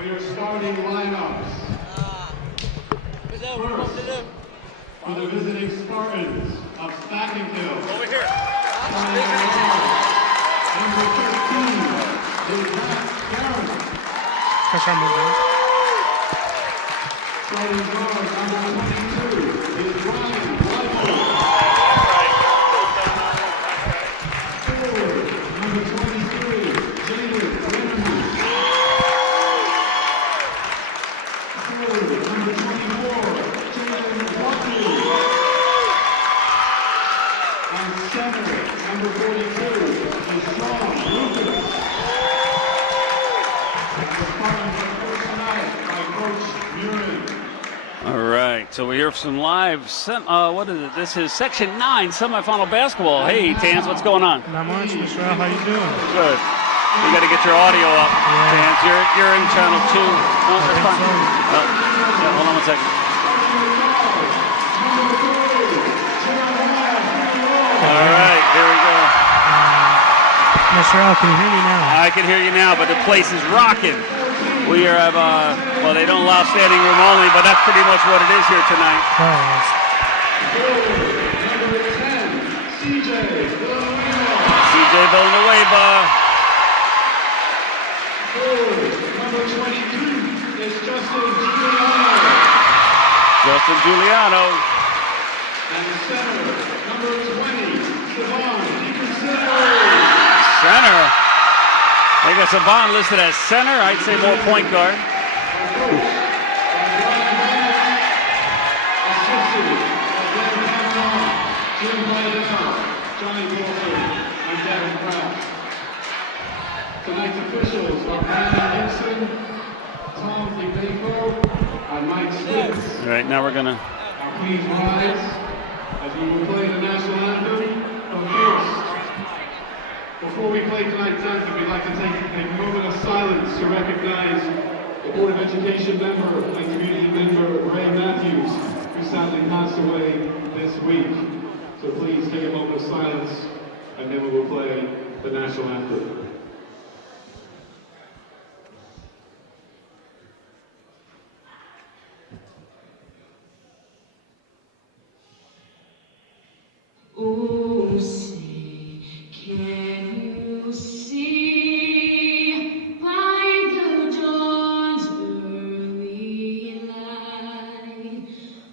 for your starting lineups. First, for the visiting Spartans of Spackenkill. Over here. Number 13 is Matt Garrett. Starting guard number 22 is Ryan Leibel. Forward number 23, Jaden Rennerman. Forward number 24, Jaden Walker. And center number 42 is Sean Lucas. All right, so we hear some live, what is it? This is Section 9 semifinal basketball. Hey, Tans, what's going on? Not much, Mr. Al, how you doing? Good. You got to get your audio up, Tans. You're in channel 2. No, that's fine. Yeah, hold on one second. All right, here we go. Mr. Al, can you hear me now? I can hear you now, but the place is rocking. We have, well, they don't allow standing room only, but that's pretty much what it is here tonight. CJ Villanueva. Number 22 is Justin Giuliano. Justin Giuliano. And center, number 20, Savon DiConsiglio. Center. They got Savon listed as center. I'd say more point guard. Tonight's officials are Brandon Gibson, Tom DeBafo, and Mike Smith. All right, now we're gonna. Please rise as we will play the national anthem. But first, before we play tonight's anthem, we'd like to take a moment of silence to recognize the Board of Education member and community member Ray Matthews, who sadly passed away this week. So please take a moment of silence, and then we will play the national anthem. Oh, say, can you see by the dawn's early light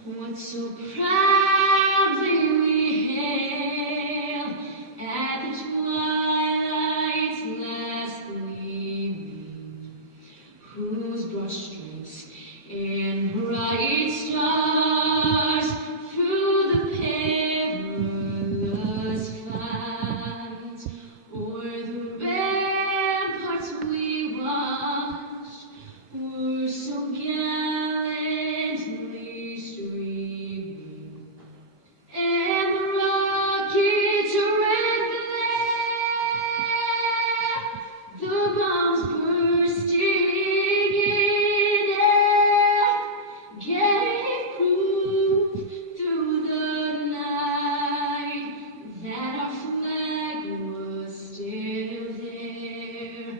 what so proudly we hail at the twilight's last gleaming, whose broad stripes and bright stars through the perilous fight o'er the ramparts we watched were so gallantly streaming, and the rockets red glare, the bombs bursting in air, gave proof through the night that our flag was still there.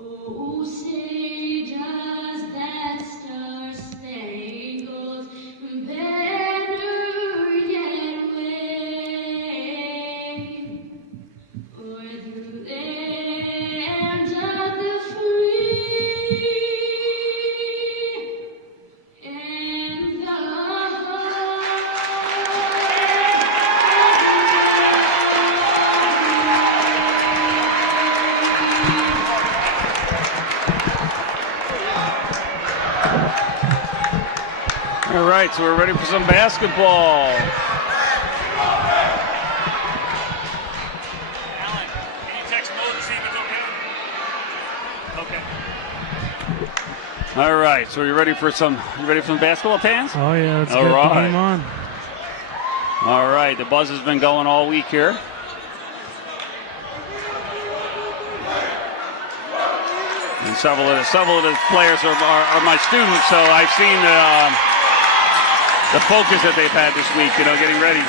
Oh, say does that star-spangled banner yet wave o'er the land of the free and the All right, so we're ready for some basketball. Alan, can you text Mo to see if it's okay? Okay. All right, so you ready for some basketball, Tans? Oh, yeah, let's All get right. the game on. All right, the buzz has been going all week here. And several of the players are my students, so I've seen the focus that they've had this week, getting ready.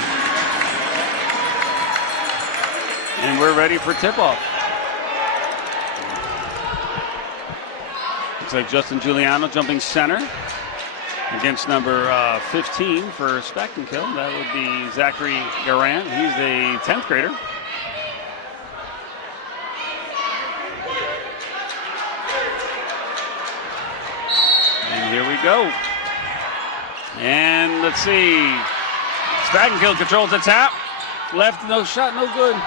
And we're ready for tip-off. Looks like Justin Giuliano jumping center against number 15 for Spackenkill. That would be Zachary Garant. He's a 10th grader. And here we go. And let's see. Spackenkill controls the tap. Left, no shot, no good.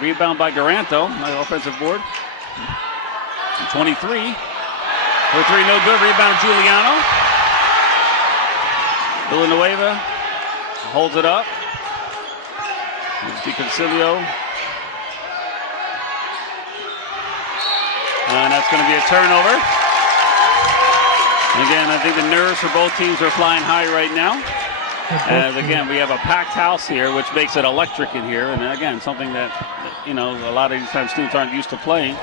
Rebound by Garant, though, my offensive board. 23. For three, no good. Rebound Giuliano. Villanueva holds it up. DiConsilio. And that's going to be a turnover. And again, I think the nerves for both teams are flying high right now. And again, we have a packed house here, which makes it electric in here. And again, something that, you know, a lot of these times students aren't used to playing.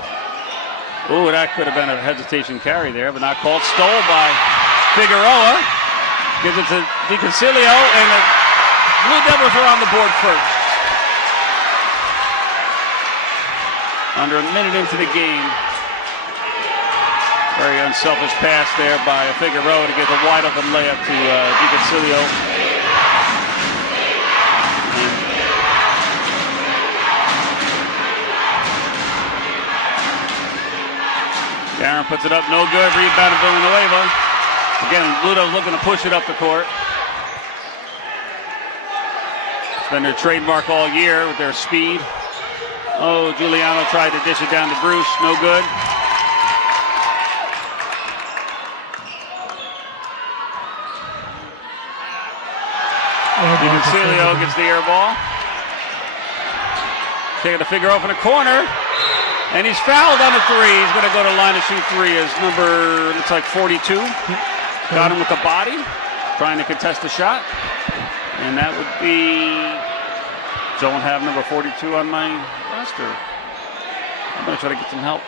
Ooh, that could have been a hesitation carry there, but not called. Stole by Figueroa. Gives it to DiConsilio, and the Blue Devils are on the board first. Under a minute into the game. Very unselfish pass there by Figueroa to get the wide open layup to DiConsilio. Aaron puts it up, no good. Rebound of Villanueva. Again, Blue Devils looking to push it up the court. It's been their trademark all year with their speed. Oh, Giuliano tried to dish it down to Bruce, no good. DiConsilio gets the air ball. Taking the Figueroa from the corner. And he's fouled on the three. He's going to go to line to shoot three as number, looks like 42. Got him with the body, trying to contest the shot. And that would be, don't have number 42 on my roster. I'm going to try to get some help.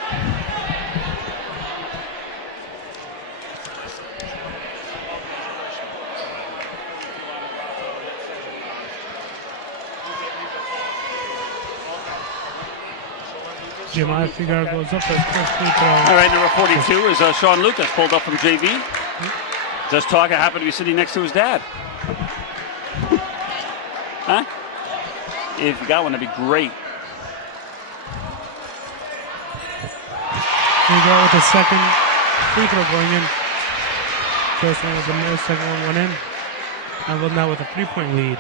Jeremiah Figueroa goes up as first free throw. All right, number 42 is Sean Lucas, pulled up from JV. Just talking, happened to be sitting next to his dad. Huh? If you got one, that'd be great. Figueroa with the second free throw going in. First one was a miss, second one went in. Ellenville now with a 3-point lead.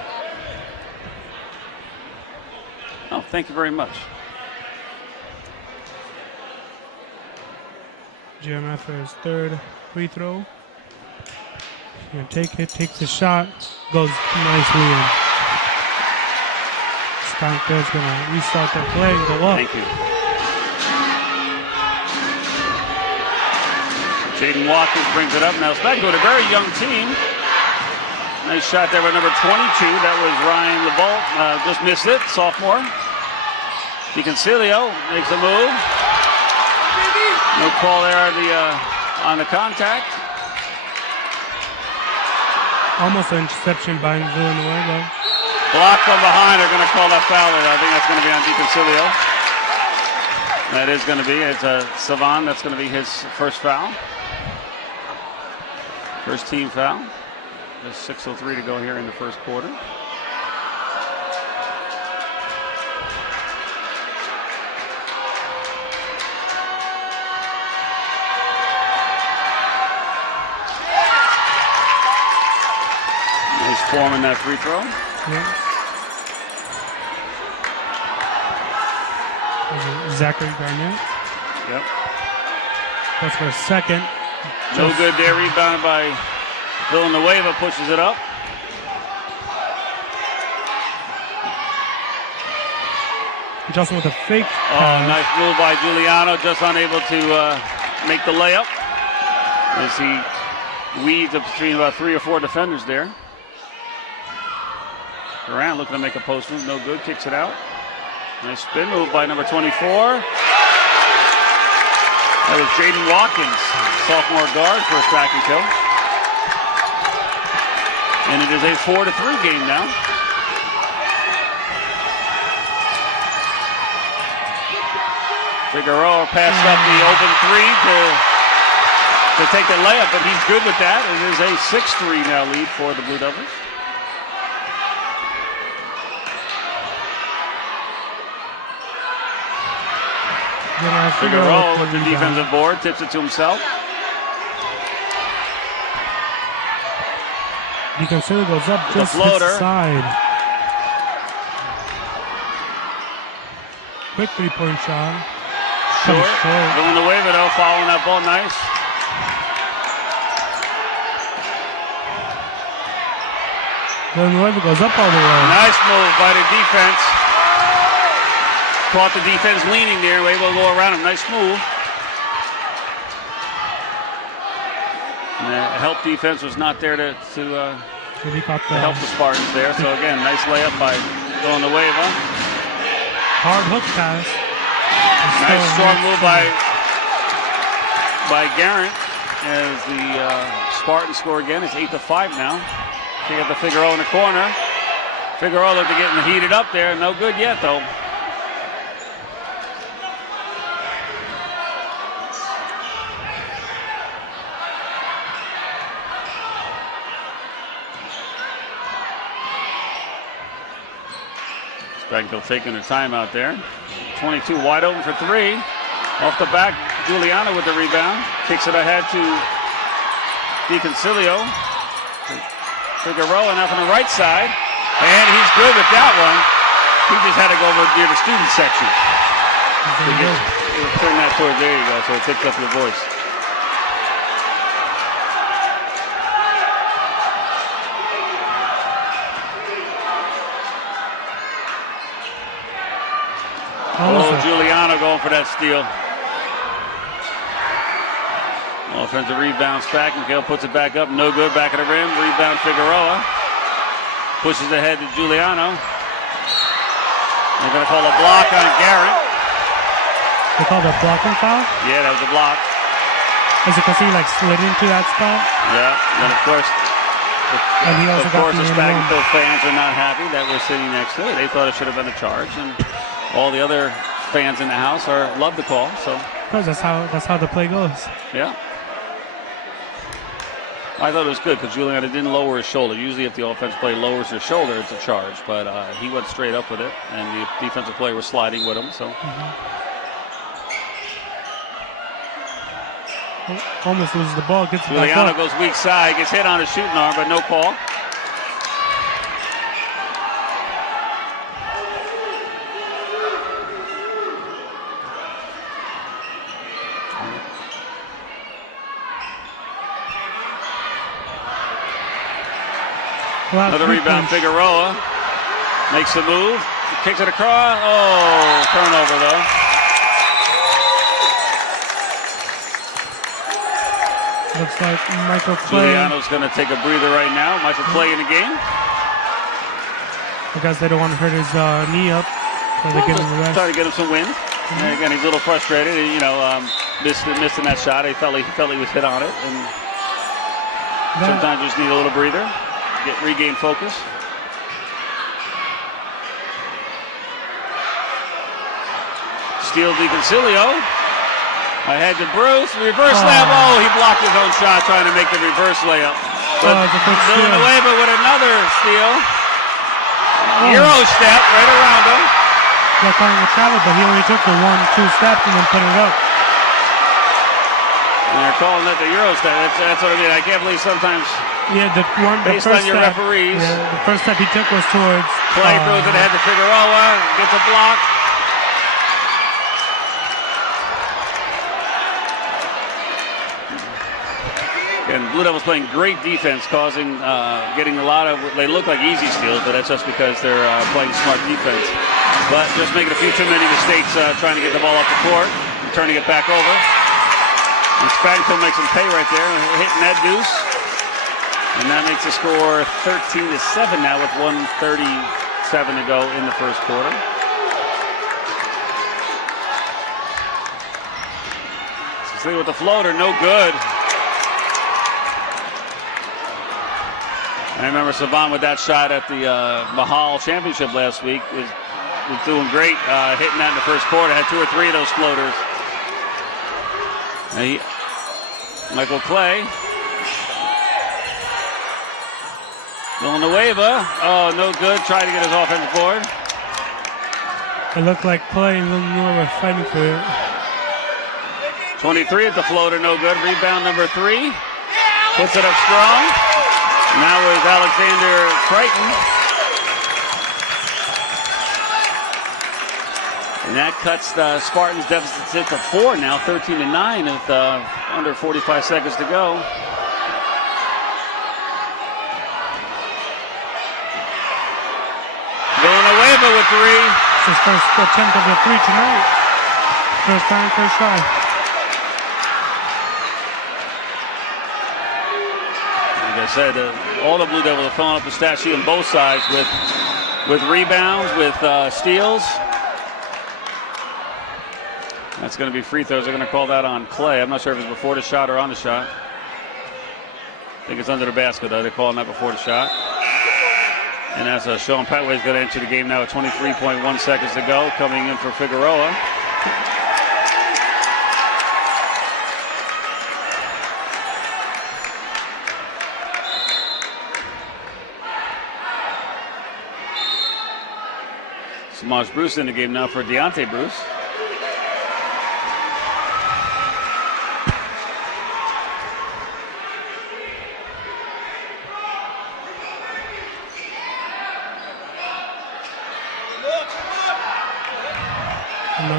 Oh, thank you very much. Jeremiah for his third free throw. He's gonna take it, takes the shot, goes nicely in. Spankill's gonna restart the play, go up. Thank you. Jaden Watkins brings it up. Now Spackenkill, a very young team. Nice shot there with number 22. That was Ryan LeVault. Just missed it, sophomore. DiConsilio makes a move. No call there on the contact. Almost an interception by Villanueva. Block from behind. They're going to call that foul. I think that's going to be on DiConsilio. That is going to be. It's Savan. That's going to be his first foul. First team foul. There's 6:03 to go here in the first quarter. Nice form in that free throw. Yeah. Zachary Garnett. Yep. That's for a second. No good there. Rebounded by Villanueva, pushes it up. Justin with a fake. Nice move by Giuliano, just unable to make the layup as he weaves up between about 3 or 4 defenders there. Durant looking to make a post move, no good, kicks it out. Nice spin move by number 24. That was Jaden Watkins, sophomore guard for a Spackenkill. And it is a 4-3 game now. Figueroa passed up the open three to to take the layup, but he's good with that. It is a 6-3 now lead for the Blue Devils. Figueroa with the defensive board, tips it to himself. Deconsider goes up, The just floater. hits the side. Quick three-point shot. Short. Going to wave it though, following that ball, nice. Villanueva goes up all the way. Nice move by the defense. Caught the defense leaning there, were able to go around him. Nice move. And the help defense was not there to help the Spartans there. So again, nice layup by Villanueva. Hard hook pass. Nice strong move by Garrett as the Spartans score again. It's 8-5 now. They got the Figueroa in the corner. Figueroa looked to getting heated up there. No good yet though. Spackenkill taking a timeout there. 22 wide open for three. Off the back, Giuliano with the rebound. Kicks it ahead to DeConcilio. Figueroa enough on the right side. And he's good with that one. He just had to go over near the student section. Turn that towards, there you go, so it picks up your voice. Oh, Giuliano going for that steal. Offensive rebound, Spackenkill puts it back up, no good, back of the rim. Rebound, Figueroa. Pushes ahead to Giuliano. They're going to call a block on Garrett. They called a blocking foul? Yeah, that was a block. Is it because he slid into that spot? Yeah, and of course, the Spackenkill fans are not happy that we're sitting next to it. They thought it should have been a charge, and all the other fans in the house love the call. So because that's how the play goes. Yeah. I thought it was good because Giuliano didn't lower his shoulder. Usually if the offensive player lowers their shoulder, it's a charge. But he went straight up with it, and the defensive player was sliding with him. So almost loses the ball. Gets Giuliano goes weak side, gets hit on his shooting arm, but no call. Another rebound, Figueroa makes the move, kicks it across. Oh, turnover though. Looks like Michael Clay. Giuliano's going to take a breather right now. Michael Clay in the game. Because they don't want to hurt his knee up, so they give him the rest. Try to get him some wind. And again, he's a little frustrated. Missing that shot. He felt he was hit on it, and sometimes you just need a little breather. Regain focus. Steal DeConcilio. Ahead to Bruce. Reverse layup. Oh, he blocked his own shot trying to make the reverse layup. But Villanueva with another steal. Euro step right around him. They're calling a travel, but he only took the 1-2 steps and then put it up. And they're calling that the Euro step. That's what I mean. I can't believe sometimes. Yeah, based on your referees. Yeah, the first step he took was towards. Clay throws it ahead to Figueroa, gets a block. And Blue Devils playing great defense, getting a lot of, they look like easy steals, but that's just because they're playing smart defense. But just making a few too many mistakes trying to get the ball off the court, and turning it back over. And Spackenkill makes him pay right there, hitting that deuce. And that makes the score 13-7 now with 1:37 to go in the first quarter. See with the floater, no good. I remember Saban with that shot at the Mahal Championship last week. Was doing great, hitting that in the first quarter. Had 2 or 3 of those floaters. And Michael Clay. Villanueva. Oh, no good. Trying to get his offensive board. It looked like Clay and Villanueva were fighting for it. 23 at the floater, no good. Rebound number 3. Puts it up strong. Now is Alexander Crichton. And that cuts the Spartans' deficit to 4 now, 13-9 with under 45 seconds to go. Villanueva with 3. It's his first attempt of the 3 tonight. First time, first try. Like I said, all the Blue Devils are filling up the stat sheet on both sides with rebounds, with steals. That's going to be free throws. They're going to call that on Clay. I'm not sure if it's before the shot or on the shot. I think it's under the basket, though. They're calling that before the shot. And as Sean Petway is going to enter the game now with 23.1 seconds to go, coming in for Figueroa. Samaj Bruce in the game now for Deontay Bruce.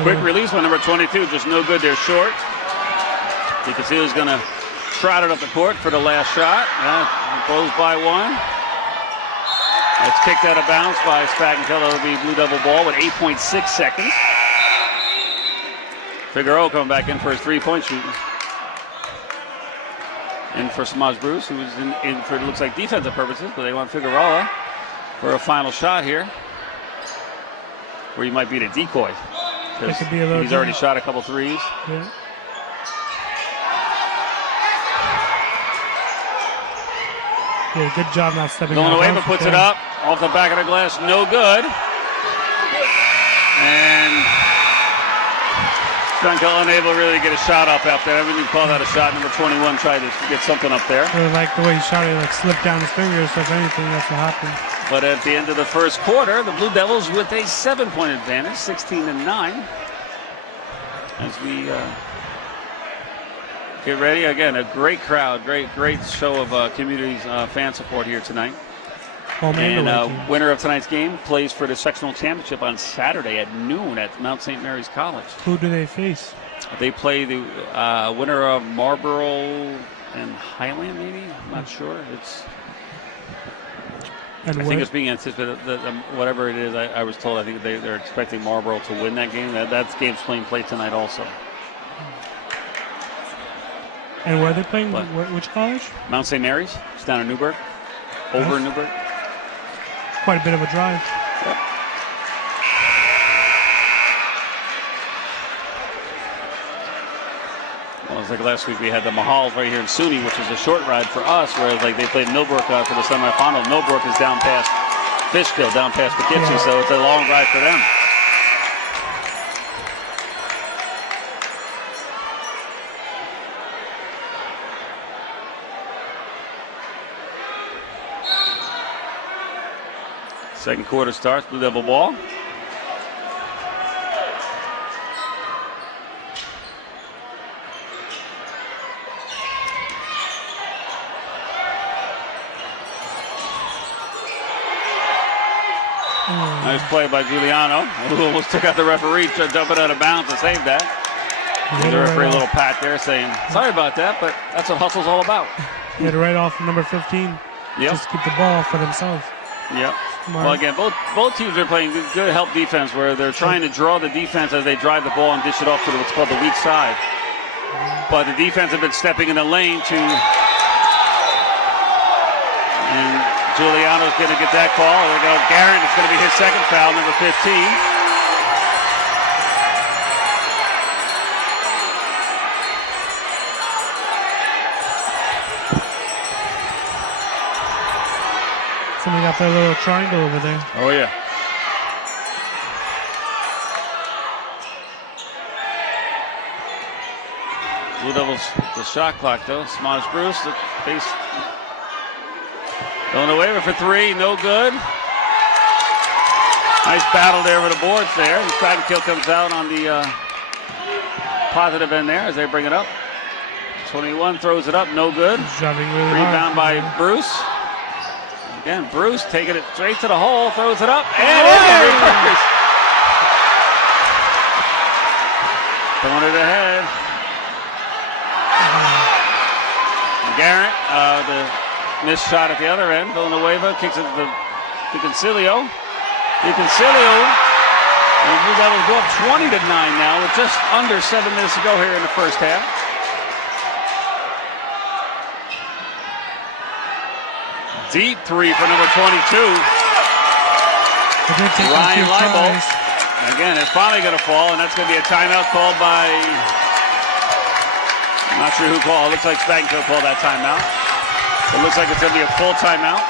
Quick release by number 22, just no good there short. You can see who's going to trot it up the court for the last shot. Goes by 1. It's kicked out of bounds by Spackenkill. That'll be Blue Devil ball with 8.6 seconds. Figueroa coming back in for his 3-point shooting. In for Samaj Bruce, who's in for, it looks like, defensive purposes, but they want Figueroa for a final shot here, where he might be the decoy. Could be a little he's already shot a couple threes. Yeah. Yeah, good job not stepping out. Villanueva puts it up off the back of the glass, no good. And Spackenkill unable to really get a shot up out there. I wouldn't even call that a shot. Number 21 tried to get something up there. I like the way he shot it, like slipped down his fingers. So if anything, that's what happened. But at the end of the first quarter, the Blue Devils with a 7-point advantage, 16-9. As we get ready, again, a great crowd, great show of community fan support here tonight. And winner of tonight's game plays for the sectional championship on Saturday at noon at Mount St. Mary's College. Who do they face? They play the winner of Marlboro and Highland, maybe? I'm not sure. I think it's being anticipated, whatever it is, I was told, I think they're expecting Marlboro to win that game. That game's played tonight also. And where are they playing? Which college? Mount St. Mary's. It's down in Newburgh. In Newburgh. Quite a bit of a drive. Yep. Well, it's like last week we had the Mahals right here in SUNY, which is a short ride for us, whereas like they played Millbrook for the semifinal. Millbrook is down past Fishkill, down past Poughkeepsie, so it's a long ride for them. Second quarter starts, Blue Devil ball. Nice play by Giuliano, who almost took out the referee, jumping out of bounds to save that. Gives the referee a little pat there saying, sorry about that, but that's what hustle's all about. He had it right off number 15. Yep. Just keep the ball for themselves. Yep. Well, again, both teams are playing good help defense where they're trying to draw the defense as they drive the ball and dish it off to what's called the weak side. But the defense have been stepping in the lane to... And Giuliano's going to get that call. There we go. Garrett, it's going to be his second foul, number 15. Somebody got that little triangle over there. Oh, yeah. Blue Devils, the shot clock though. Samaj Bruce, the base. Going to waiver for three, no good. Nice battle there with the boards there. And Spackenkill comes out on the positive end there as they bring it up. 21 throws it up, no good. Really Rebound by Bruce. Again, Bruce taking it straight to the hole, throws it up, and in reverse. Throwing it ahead. Garrett, the missed shot at the other end. Villanueva kicks it to DiConcilio. DiConcilio, and the Blue Devils go up 20-9 now with just under 7 minutes to go here in the first half. Deep three for number 22. Ryan Leibold. Again, it's finally going to fall, and that's going to be a timeout called by, I'm not sure who called. It looks like Spackenkill called that timeout. It looks like it's going to be a full timeout.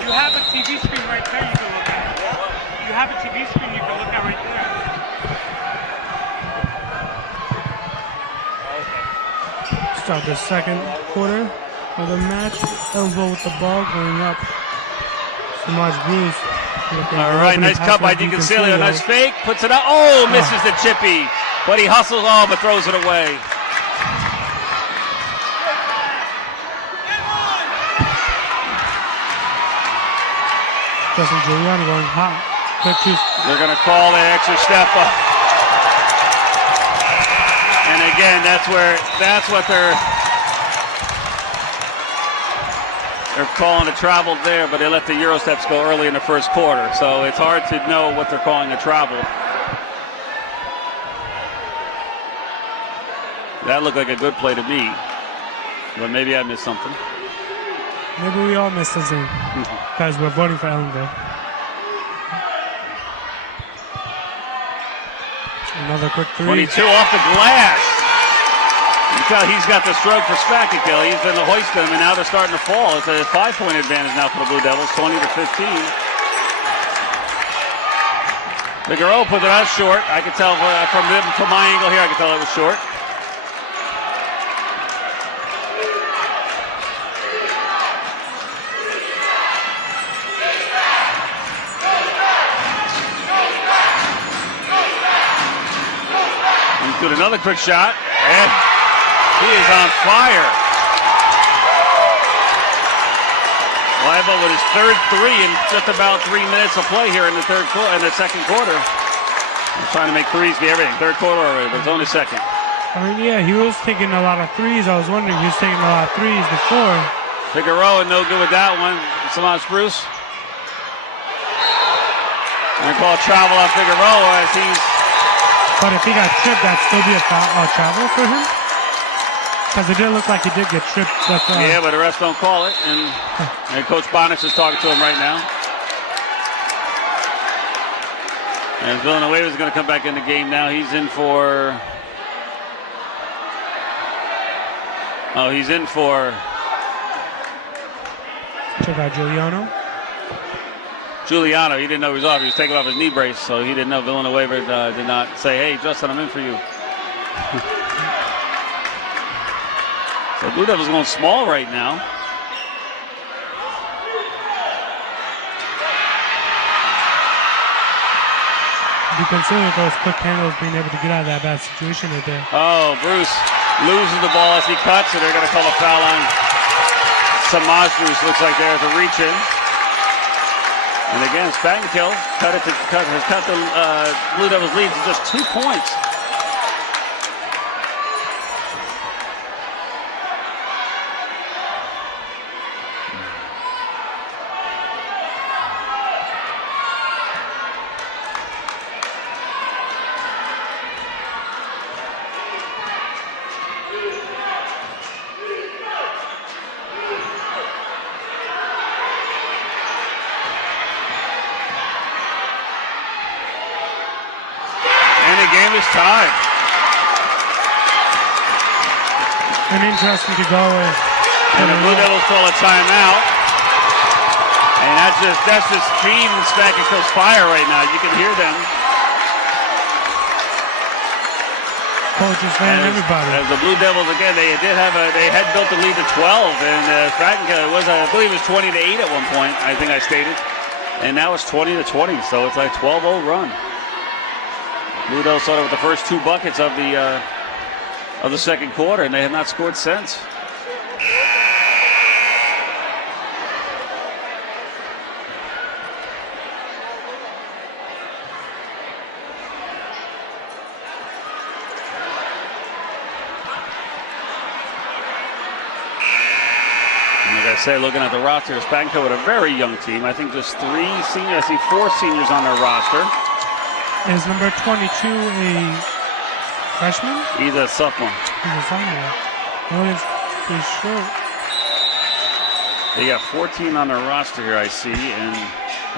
You have a TV screen right there you can look at. You have a TV screen you can look at right there. Start the second quarter of the match. Ellenville with the ball going up. Samaj Bruce. All right, nice cut by DiConcilio. Nice fake, puts it out. Oh, misses the chippy. But he hustles on, but throws it away. Justin Giuliano going hot. They're going to call the extra step up. And again, that's what they're calling a travel there, but they let the Euro steps go early in the first quarter. So it's hard to know what they're calling a travel. That looked like a good play to me, but maybe I missed something. Maybe we all missed something because we're voting for Ellenville. Another quick three. 22 off the glass. You can tell he's got the stroke for Spackenkill. He's been hoisting them, and now they're starting to fall. It's a 5-point advantage now for the Blue Devils, 20-15. Figueroa put it out short. I can tell from my angle here, I can tell it was short. Good, another quick shot, and he is on fire. Leibold with his third three in just about 3 minutes of play here in the second quarter. He's trying to make threes be everything. Third quarter already, but it's only second. I mean, yeah, he was taking a lot of threes. I was wondering, he was taking a lot of threes before. Figueroa, no good with that one. Samaj Bruce. I call travel on Figueroa as he's. But if he got tripped, that'd still be a travel for him? Because it did look like he did get tripped. Yeah, but the rest don't call it. And Coach Bonus is talking to him right now. And Villanueva is going to come back in the game now. He's in for... Check out Giuliano, he didn't know he was off. He was taking off his knee brace, so he didn't know. Villanueva did not say, hey, Justin, I'm in for you. So Blue Devils going small right now. DiConcilio those quick handles, being able to get out of that bad situation right there. Oh, Bruce loses the ball as he cuts, and they're going to call a foul on Samaj Bruce. Looks like there's a reach in. And again, Spackenkill has cut the Blue Devils lead to just 2 points. is tied. And interesting to go with. And the Blue Devils call a timeout. And that's just feeding Spackenkill's fire right now. You can hear them. Coaches, fan, everybody. As the Blue Devils again, they had built the lead to 12, and Spackenkill was I believe it was 20-8 at one point. I think I stated, and now it's 20-20. So it's like 12-0 run. Blue Devils started with the first 2 buckets of the second quarter, and they have not scored since. Say, looking at the roster, Spackenkill with a very young team. I think just 3 seniors. I see 4 seniors on their roster. Is number 22 a freshman? He's a sophomore. He's a sophomore. No, he's short. They got 14 on their roster here, I see, and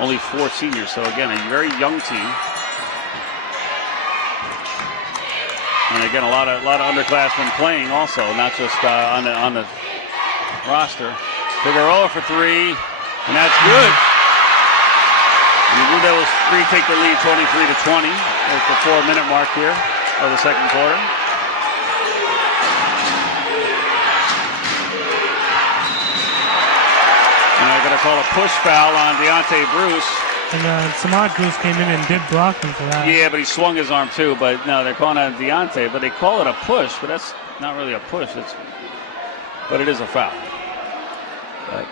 only 4 seniors. So again, a very young team. And again, a lot of underclassmen playing also, not just on the roster. Figueroa for 3, and that's good. And the Blue Devils take the lead 23-20 at the 4-minute mark here of the second quarter. And they're going to call a push foul on Deontay Bruce. And Samad Bruce came in and did block him for that. Yeah, but he swung his arm too. But no, they're calling on Deontay, but they call it a push, but that's not really a push. But it is a foul. But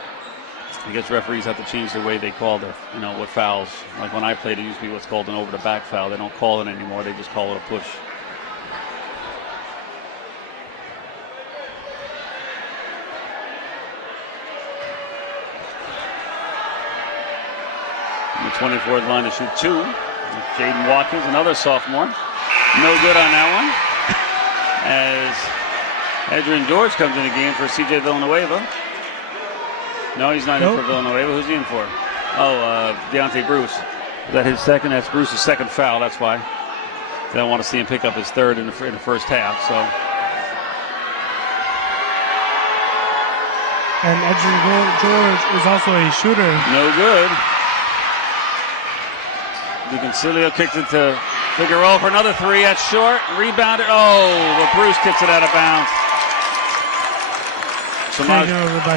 I guess referees have to change the way they call their, what fouls. Like when I played, it used to be what's called an over-the-back foul. They don't call it anymore. They just call it a push. On the 24th line to shoot 2. Jaden Watkins, another sophomore. No good on that one. As Adrian George comes in the game for CJ Villanueva. No, he's not in for Villanueva. Who's he in for? Oh, Deontay Bruce. Is that his second? That's Bruce's second foul. That's why. They don't want to see him pick up his third in the first half. So. And Adrian George is also a shooter. No good. DiConcilio kicks it to Figueroa for another 3. That's short. Rebounded. Oh, but Bruce kicks it out of bounds.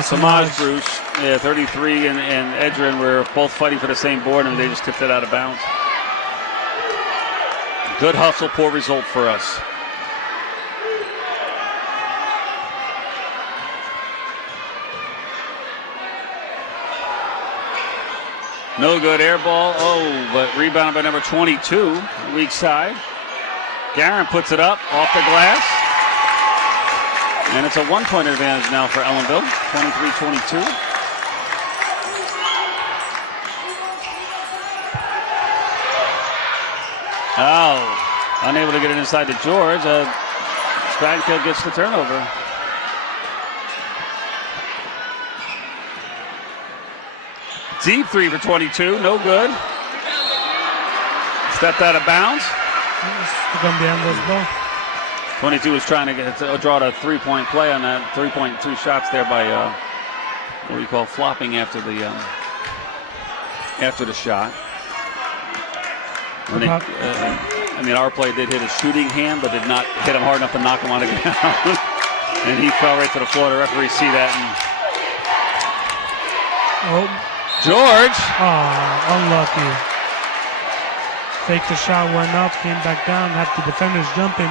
Samaj Bruce, 33, and Edrin were both fighting for the same board, and they just tipped it out of bounds. Good hustle, poor result for us. No good, air ball. Oh, but rebounded by number 22, weak side. Guerin puts it up off the glass. And it's a 1-point advantage now for Ellenville, 23-22. Oh, unable to get it inside to George. Spackenkill gets the turnover. Deep 3 for 22, no good. Stepped out of bounds. 22 was trying to draw a 3-point play on that. 3 shots there by what do you call flopping after the shot. Our play did hit his shooting hand, but did not hit him hard enough to knock him on the ground. And he fell right to the floor. The referee see that. George. Oh, unlucky. Faked the shot, went up, came back down, had the defenders jumping.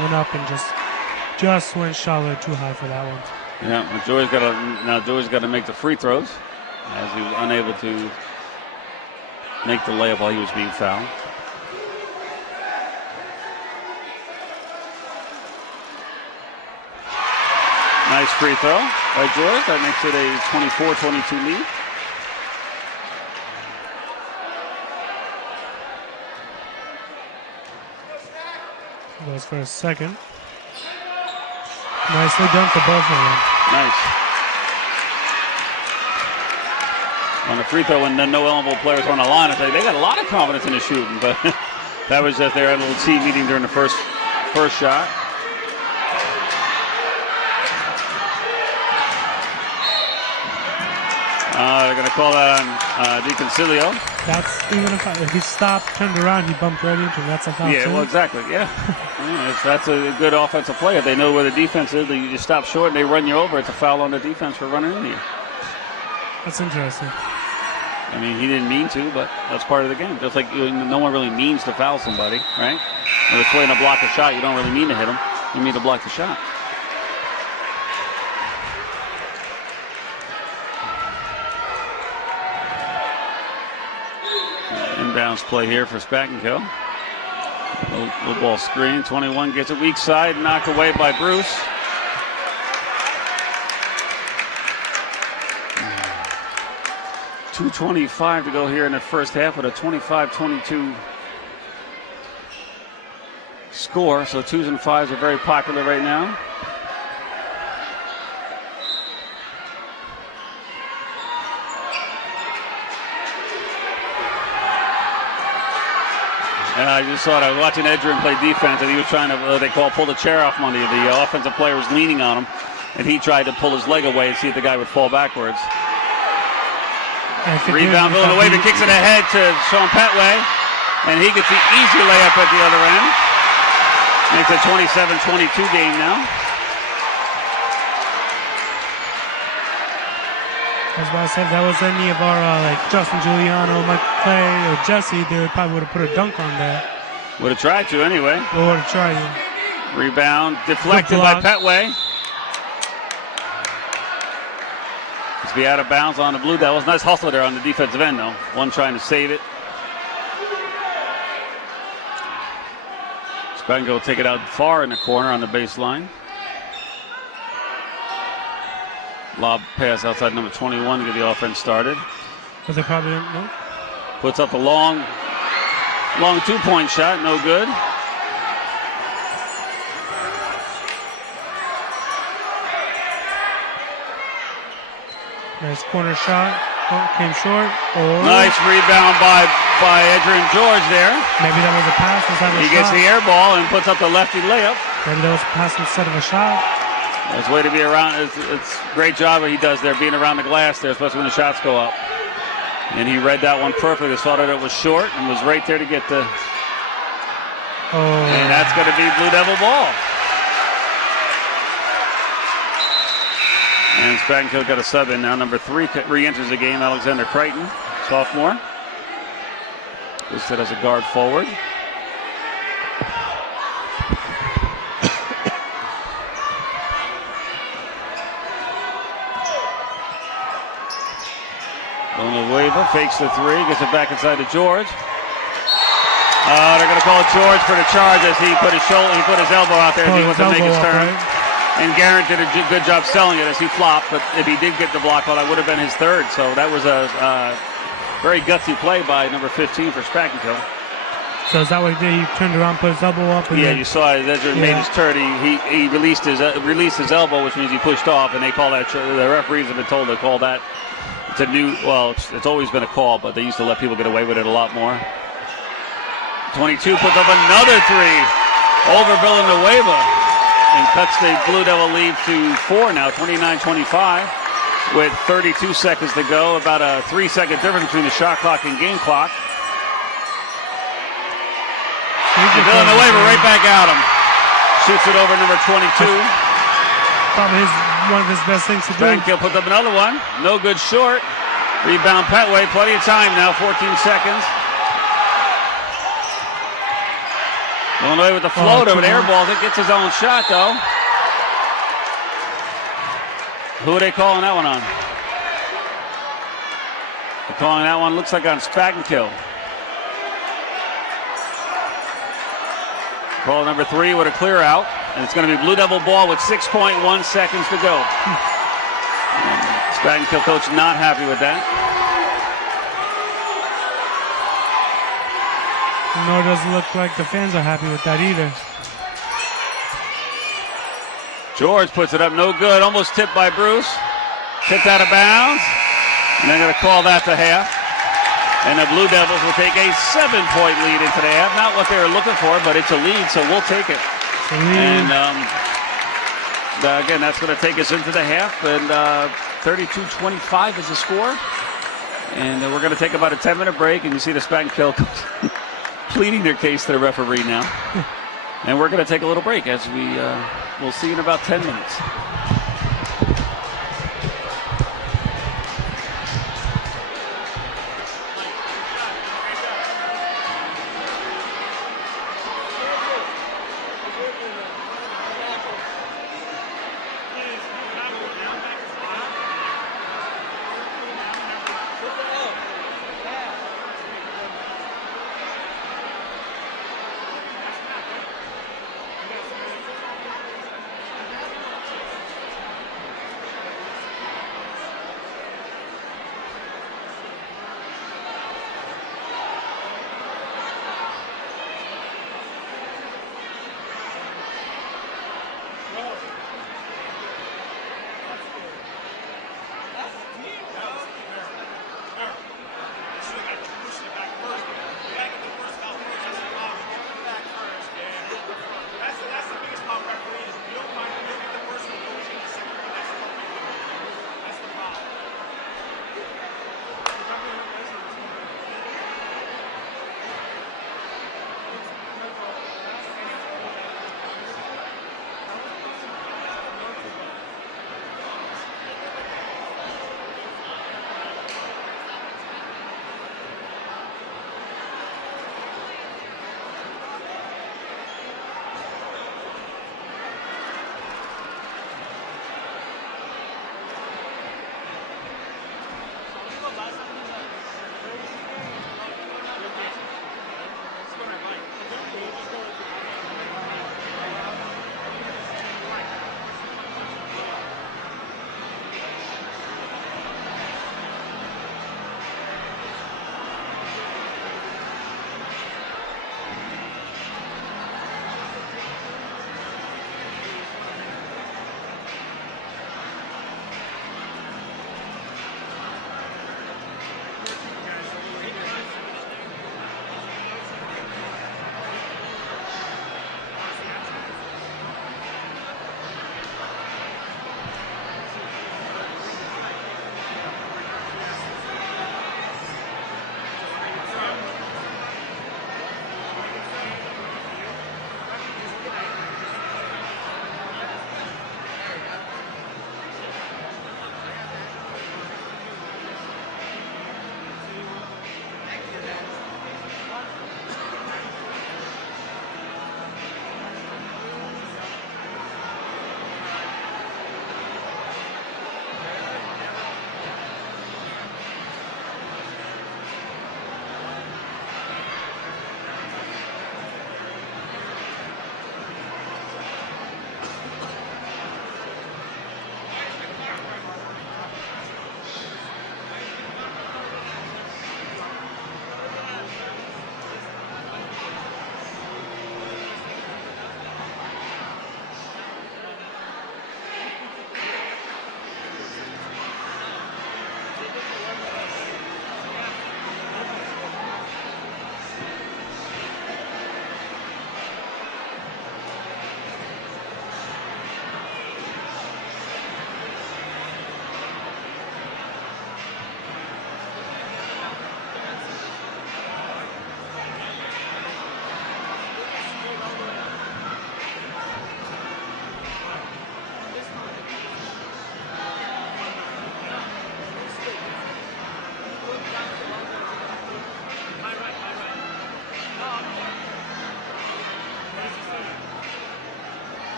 Went up and just went shot a little too high for that one. Yeah, but Joey's got to make the free throws, as he was unable to make the layup while he was being fouled. Nice free throw by George. That makes it a 24-22 lead. Goes for a second. Nicely done for both of them. Nice. On the free throw, when no Ellenville players on the line, they got a lot of confidence in the shooting, but That was just their little team meeting during the first shot. They're going to call that on DeConcilio. That's even if he stopped, turned around, he bumped right into him. That's a foul. Yeah, well, exactly. Yeah, that's a good offensive play. If they know where the defense is, you just stop short and they run you over. It's a foul on the defense for running into you. That's interesting. I mean, he didn't mean to, but that's part of the game. Just like no one really means to foul somebody, right? When it's trying to block a shot, you don't really mean to hit them. You mean to block the shot. Inbounds play here for Spackenkill. Little ball screen. 21 gets it weak side, knocked away by Bruce. .225 to go here in the first half with a 25-22 score. So 2s and 5s are very popular right now. And I just saw it. I was watching Edgerrin play defense, and he was trying to, pull the chair off Monday. The offensive player was leaning on him, and he tried to pull his leg away and see if the guy would fall backwards. Rebound, Villanueva kicks it ahead to Sean Petway, and he gets the easy layup at the other end. Makes it a 27-22 game now. As I said, if that was any of our like Justin Giuliano, Mike Clay, or Jesse, they probably would have put a dunk on that. Would have tried to anyway. Or would have tried to. Rebound deflected by Petway. It's be out of bounds on the Blue Devils. Nice hustle there on the defensive end though. One trying to save it. Spackenkill will take it out far in the corner on the baseline. Lob pass outside number 21 to get the offense started. But they probably didn't know. Puts up a long 2-point shot, no good. Nice corner shot. Oh, came short. Oh. Nice rebound by Edgerrin George there. Maybe that was a pass instead of a shot. He gets the air ball and puts up the lefty layup. Maybe that was a pass instead of a shot. It's way to be around. It's a great job what he does there, being around the glass there, especially when the shots go up. And he read that one perfectly. Saw that it was short and was right there to get the. And that's going to be Blue Devil ball. And Spackenkill got a sub in now. Number 3 re-enters the game. Alexander Crichton, sophomore, listed as a guard forward. Villanueva fakes the 3, gets it back inside to George. They're going to call George for the charge as he put his elbow out there as he went to make his turn. Right? And Garrett did a good job selling it as he flopped, but if he did get the block, well, that would have been his 3rd. So that was a very gutsy play by number 15 for Spackenkill. So is that what he did? He turned around, put his elbow up. And yeah, you saw it. Edgerrin made his turn. He released his elbow, which means he pushed off, and they call that. The referees have been told to call that. It's a new. Well, it's always been a call, but they used to let people get away with it a lot more. 22 puts up another 3 over Villanueva and cuts the Blue Devil lead to 4 now, 29-25, with 32 seconds to go. About a 3-second difference between the shot clock and game clock. And Villanueva right back at him. Shoots it over number 22. Probably one of his best things to do. Spackenkill puts up another one. No good short. Rebound Petway. Plenty of time now. 14 seconds. Villanueva with the floater, but airballs it. Gets his own shot though. Who are they calling that one on? They're calling that one, looks like on Spackenkill. Call number 3 with a clear out. And it's going to be Blue Devil ball with 6.1 seconds to go. Spackenkill coach not happy with that. Nor does it look like the fans are happy with that either. George puts it up, no good. Almost tipped by Bruce. Tipped out of bounds. And they're going to call that the half. And the Blue Devils will take a 7-point lead into the half. Not what they were looking for, but it's a lead, so we'll take it. And again, that's going to take us into the half. And 32-25 is the score. And we're going to take about a 10-minute break. And you see the Spackenkill pleading their case to the referee now. And we're going to take a little break as we'll see in about 10 minutes.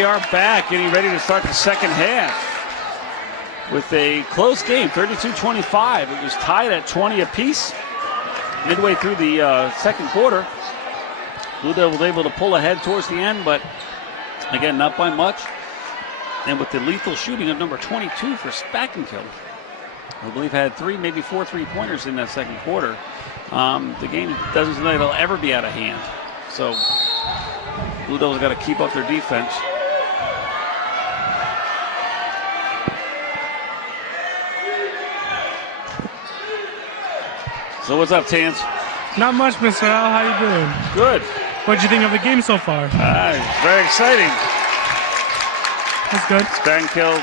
we are back, getting ready to start the second half with a close game, 32-25. It was tied at 20 apiece midway through the second quarter. Blue Devils able to pull ahead towards the end, but again, not by much. And with the lethal shooting of number 22 for Spackenkill, I believe had 3, maybe 4 3-pointers in that second quarter. The game doesn't seem like it'll ever be out of hand. So Blue Devils got to keep up their defense. So what's up, Tans? Not much, Mr. Al. How you doing? Good. What'd you think of the game so far? Very exciting. That's good. Spackenkill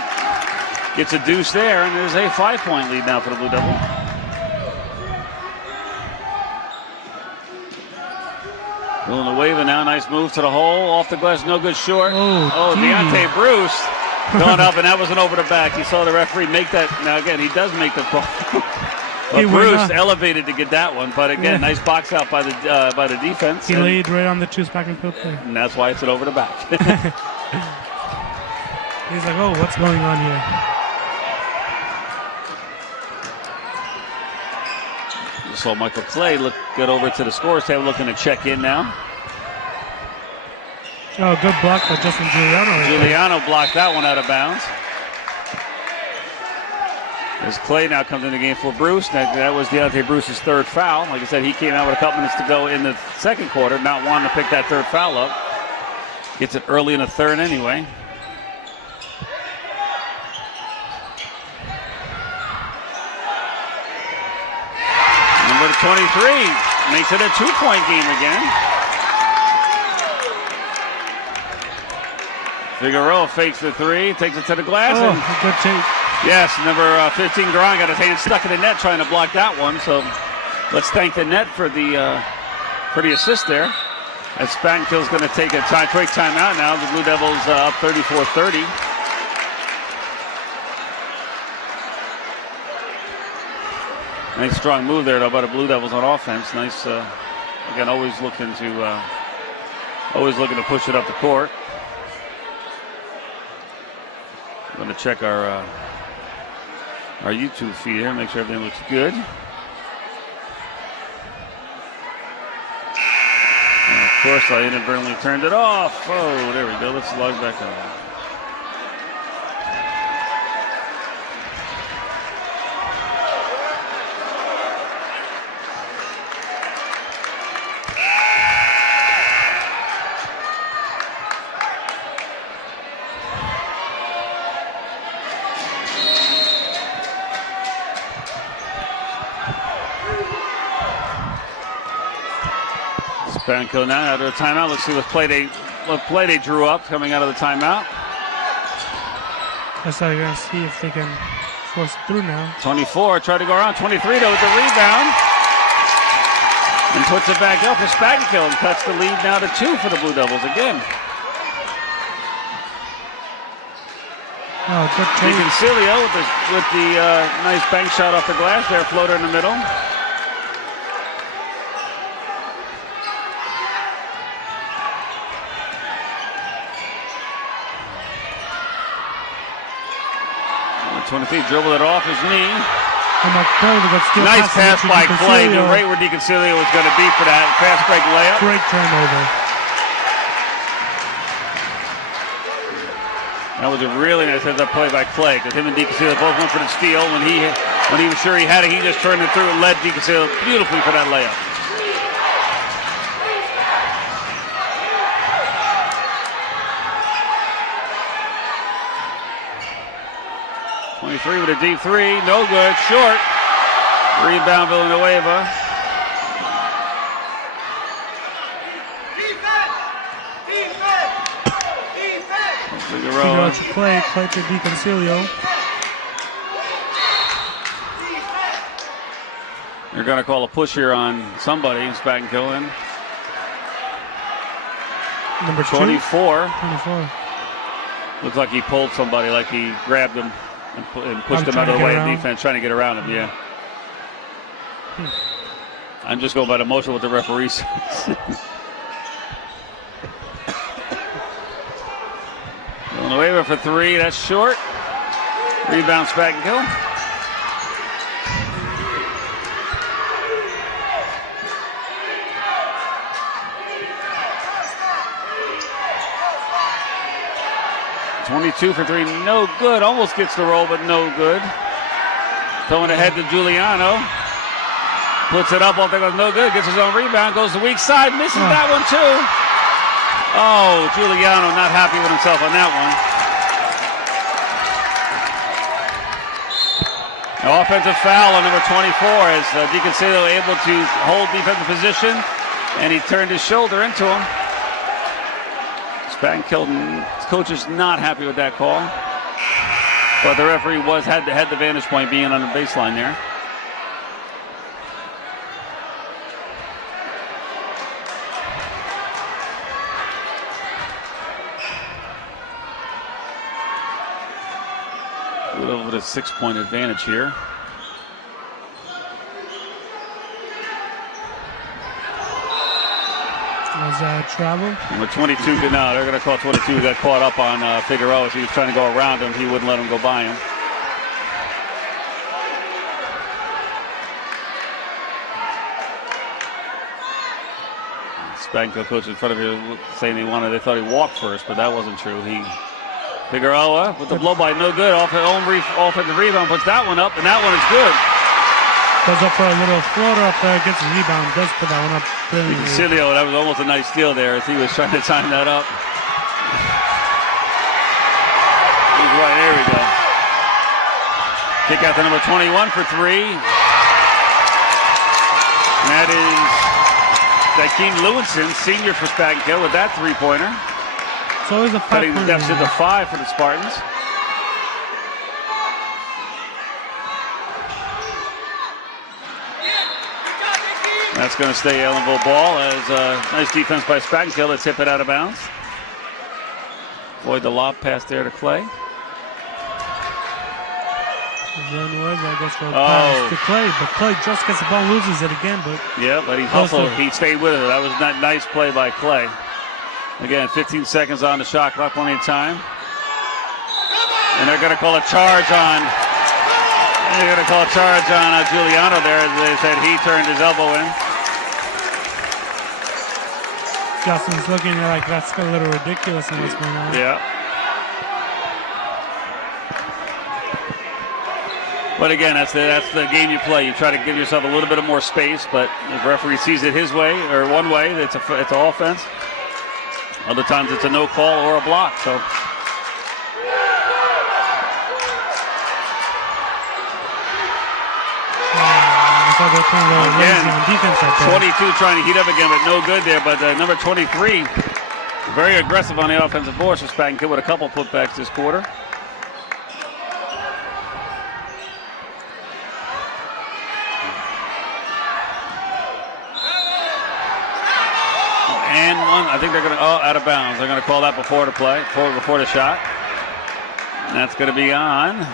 gets a deuce there, and there's a 5-point lead now for the Blue Devil. Willing to wave it now. Nice move to the hole. Off the glass. No good short. Deontay Bruce going up, and that wasn't over the back. He saw the referee make that. Now, again, he does make the call. But Bruce elevated to get that one. But, again, nice box out by the defense. He laid right on the 2 Spackenkill play. And that's why it's over the back. He's like, oh, what's going on here? So Michael Clay get over to the scores table, looking to check in now. Oh, good block by Justin Giuliano. Giuliano blocked that one out of bounds. As Clay now comes in the game for Bruce. That was Deontay Bruce's third foul. Like I said, he came out with a couple minutes to go in the second quarter, not wanting to pick that third foul up. Gets it early in the third anyway. Number 23 makes it a 2-point game again. Figueroa fakes the 3, takes it to the glass. Oh, and good take. yes, number 15 Garan got his hand stuck in the net trying to block that one. So let's thank the net for the assist there. As Spackenkill's going to take a quick timeout now. The Blue Devils up 34-30. Nice strong move there though by the Blue Devils on offense. Nice, again, always looking to push it up the court. I'm going to check our YouTube feed here, make sure everything looks good. And of course, I inadvertently turned it off. Oh, there we go. Let's log back on. Spackenkill now out of the timeout. Let's see what play they drew up coming out of the timeout. That's how you're going to see if they can force it through now. 24 tried to go around. 23 though with the rebound. And puts it back up for Spackenkill and cuts the lead now to 2 for the Blue Devils again. Oh, good take. DiConsilio with the nice bank shot off the glass there, floater in the middle. Dribbled it off his knee. Nice pass by Clay. Knew right where DiConsilio was going to be for that. Fast break layup. Great turnover. That was a really nice heads-up play by Clay because him and DiConsilio both went for the steal. When he was sure he had it, he just turned it through and led DiConsilio beautifully for that layup. With a deep 3, no good, short. Rebound Villanueva. Figueroa to Clay to DiConsilio. You're going to call a push here on somebody, Spackenkill in. Number 24. 24. Looks like he pulled somebody, like he grabbed him and pushed him out of the way of defense, trying to get around him, yeah. I'm just going by the motion with the referee says. Villanueva for three, that's short. Rebound, Spackenkill. .22 for three, no good. Almost gets the roll, but no good. Throwing ahead to Giuliano. Puts it up, off there goes no good. Gets his own rebound, goes to the weak side, misses that one too. Oh, Giuliano not happy with himself on that one. An offensive foul on number 24 as DiConsiglio able to hold defensive position, and he turned his shoulder into him. Spackenkill, coach is not happy with that call, but the referee had the vantage point being on the baseline there. With a 6-point advantage here. Was that travel? Number 22, no, they're going to call 22. He got caught up on Figueroa, so he was trying to go around him. He wouldn't let him go by him. Spackenkill coach in front of you saying they thought he walked first, but that wasn't true. Figueroa with the blow by, no good. Offensive rebound, puts that one up, and that one is good. Goes up for a little floater up there, gets a rebound, does put that one up. DiConsiglio, that was almost a nice steal there as he was trying to time that up. He's right, there we go. Kick out to number 21 for three. And that is Dakeem Lewinson, senior for Spackenkill, with that three-pointer. It's always a 5-point. Cutting the deficit to 5 for the Spartans. That's going to stay Ellenville ball as nice defense by Spackenkill to tip it out of bounds. Avoid the lob pass there to Clay. That goes for a pass to Clay, but Clay just gets the ball, loses it again. But yeah, but he hustled. He stayed with it. That was a nice play by Clay. Again, 15 seconds on the shot clock, plenty of time. And they're going to call a charge on. Giuliano there, as they said he turned his elbow in. Justin's looking at like that's a little ridiculous in what's going on. Yeah. But again, that's the game you play. You try to give yourself a little bit of more space, but if the referee sees it his way or one way, it's an offense. Other times it's a no call or a block. So again, on defense out there. 22 trying to heat up again, but no good there. But number 23, very aggressive on the offensive boards for Spackenkill with a couple putbacks this quarter. And one, I think they're going to, out of bounds. They're going to call that before the play, before the shot. And that's going to be on.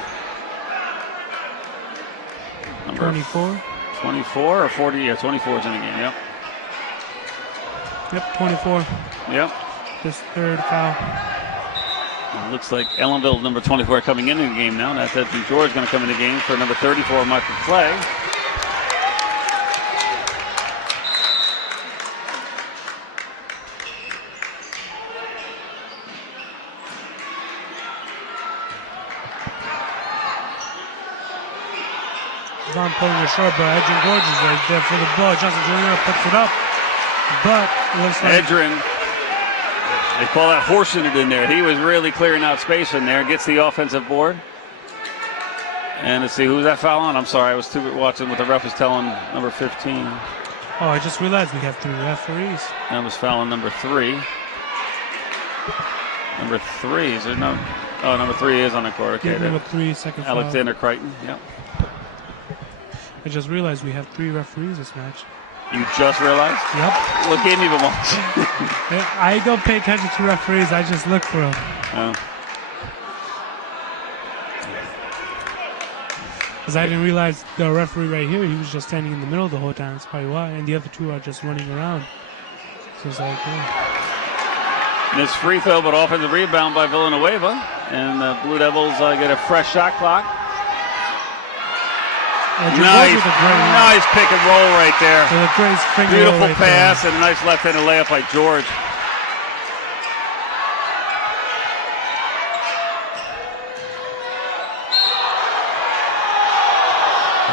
Number 24. 24 or 40? Yeah, 24 is in the game, yep. Yep, 24. Yep. This third foul. It looks like Ellenville, number 24, coming into the game now. That's Edwin George going to come in the game for number 34, Michael Clay. Von pulling it short, but Edrin Gorge is right there for the ball. Johnson Jr. puts it up, but looks like Edrin, they call that horsing it in there. He was really clearing out space in there. Gets the offensive board. And let's see, who's that foul on? I'm sorry, I was too watching what the ref was telling number 15. Oh, I just realized we have 3 referees. That was foul on number 3. Number 3, is there no? Oh, number 3 is on the court. Okay, Number 3, second foul. Alexander Crichton, yep. I just realized we have 3 referees this match. You just realized? Yep. What game you been watching? I don't pay attention to referees. I just look for them. Oh. Because I didn't realize the referee right here, he was just standing in the middle the whole time. That's probably why. And the other 2 are just running around. So it's like, yeah. Missed free throw, but offensive rebound by Villanueva. And the Blue Devils get a fresh shot clock. Nice pick and roll right there. Beautiful pass and a nice left-handed layup by George.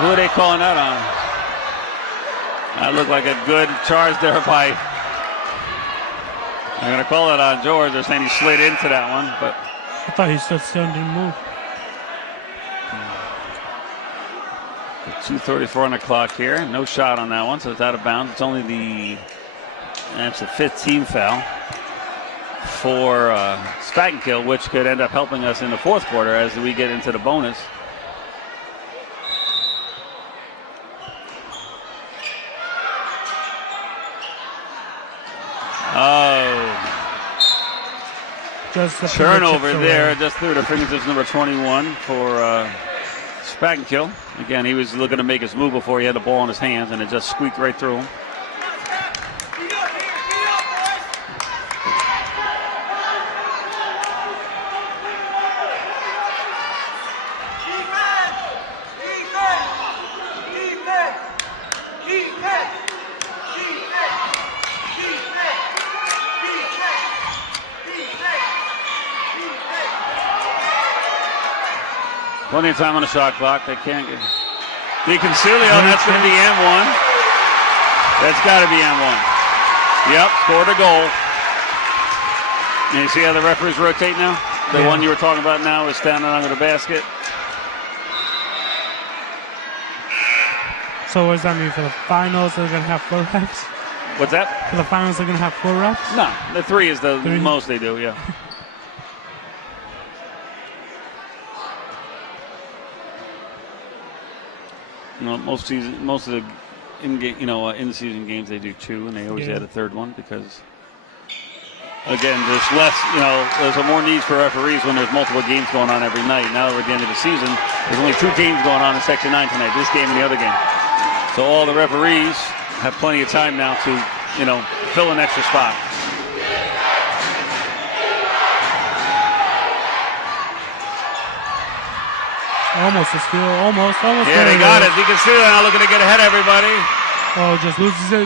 Who are they calling that on? That looked like a good charge there by... They're going to call it on George. They're saying he slid into that one, but... I thought he stood still and didn't move. 2:34 on the clock here. No shot on that one, so it's out of bounds. It's only that's the 5th team foul for Spackenkill, which could end up helping us in the 4th quarter as we get into the bonus. Just turnover there, just through the fingertips, number 21 for Spackenkill. Again, he was looking to make his move before he had the ball in his hands, and it just squeaked right through him. Plenty of time on the shot clock. They can't get... DeConcilio, that's going to be M1. That's got to be M1. Yep, scored a goal. And you see how the referees rotate now? The one you were talking about now is standing under the basket. So what does that mean for the finals? They're going to have 4 reps? What's that? For the finals, they're going to have 4 reps? No, the 3 is the most they do, yeah. Most of the in-season games they do 2, and they always add a 3rd one because, again, there's less. There's more needs for referees when there's multiple games going on every night. Now we're getting to the season. There's only 2 games going on in Section 9 tonight. This game and the other game. So all the referees have plenty of time now to, fill an extra spot. Almost a steal, almost. Yeah, they got it. You can see that now looking to get ahead of everybody. Oh, just loses it.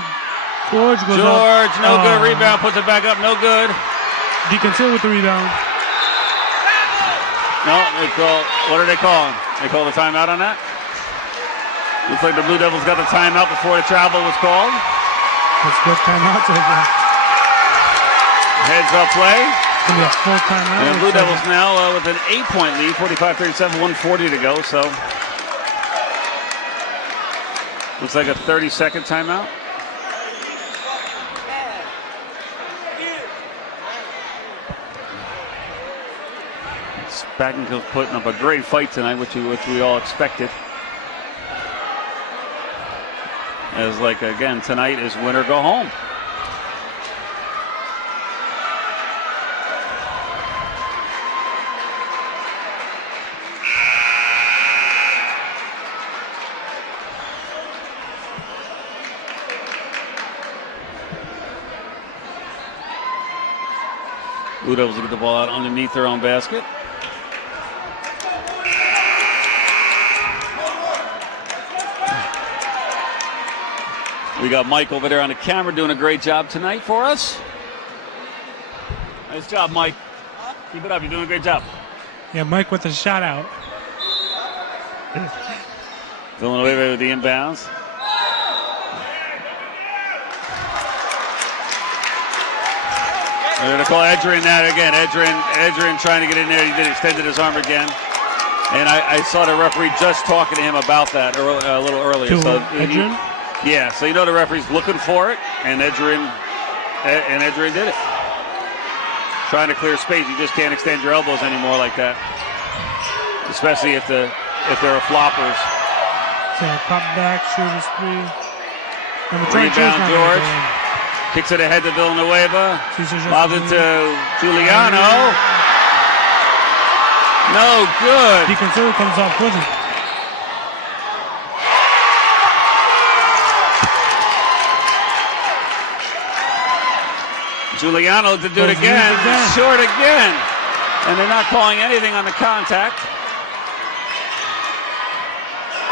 George goes up. George, no good. Rebound, puts it back up, no good. DeConcilio with the rebound. No, what are they calling? They call the timeout on that? Looks like the Blue Devils got the timeout before the travel was called. Let's go timeout. Heads up play. It's going to be a full timeout. And the Blue Devils now with an 8-point lead, 45-37, 1:40 to go. So looks like a 30-second timeout. Spackenkill's putting up a great fight tonight, which we all expected. As again, tonight is win or go home. Blue Devils will get the ball out underneath their own basket. We got Mike over there on the camera doing a great job tonight for us. Nice job, Mike. Keep it up. You're doing a great job. Yeah, Mike with a shout out. Villanueva with the inbounds. They're going to call Edrin that again. Edrin trying to get in there. He did extended his arm again. And I saw the referee just talking to him about that a little earlier. So Edrin? Yeah, so the referee's looking for it, and Edrin did it. Trying to clear space. You just can't extend your elbows anymore like that. Especially if there are floppers. So pop back, shooter's 3. Rebound George. Kicks it ahead to Villanueva. Lobs it to Giuliano. No good. DeConcilio comes off with it. Giuliano to do it again. Short again. And they're not calling anything on the contact.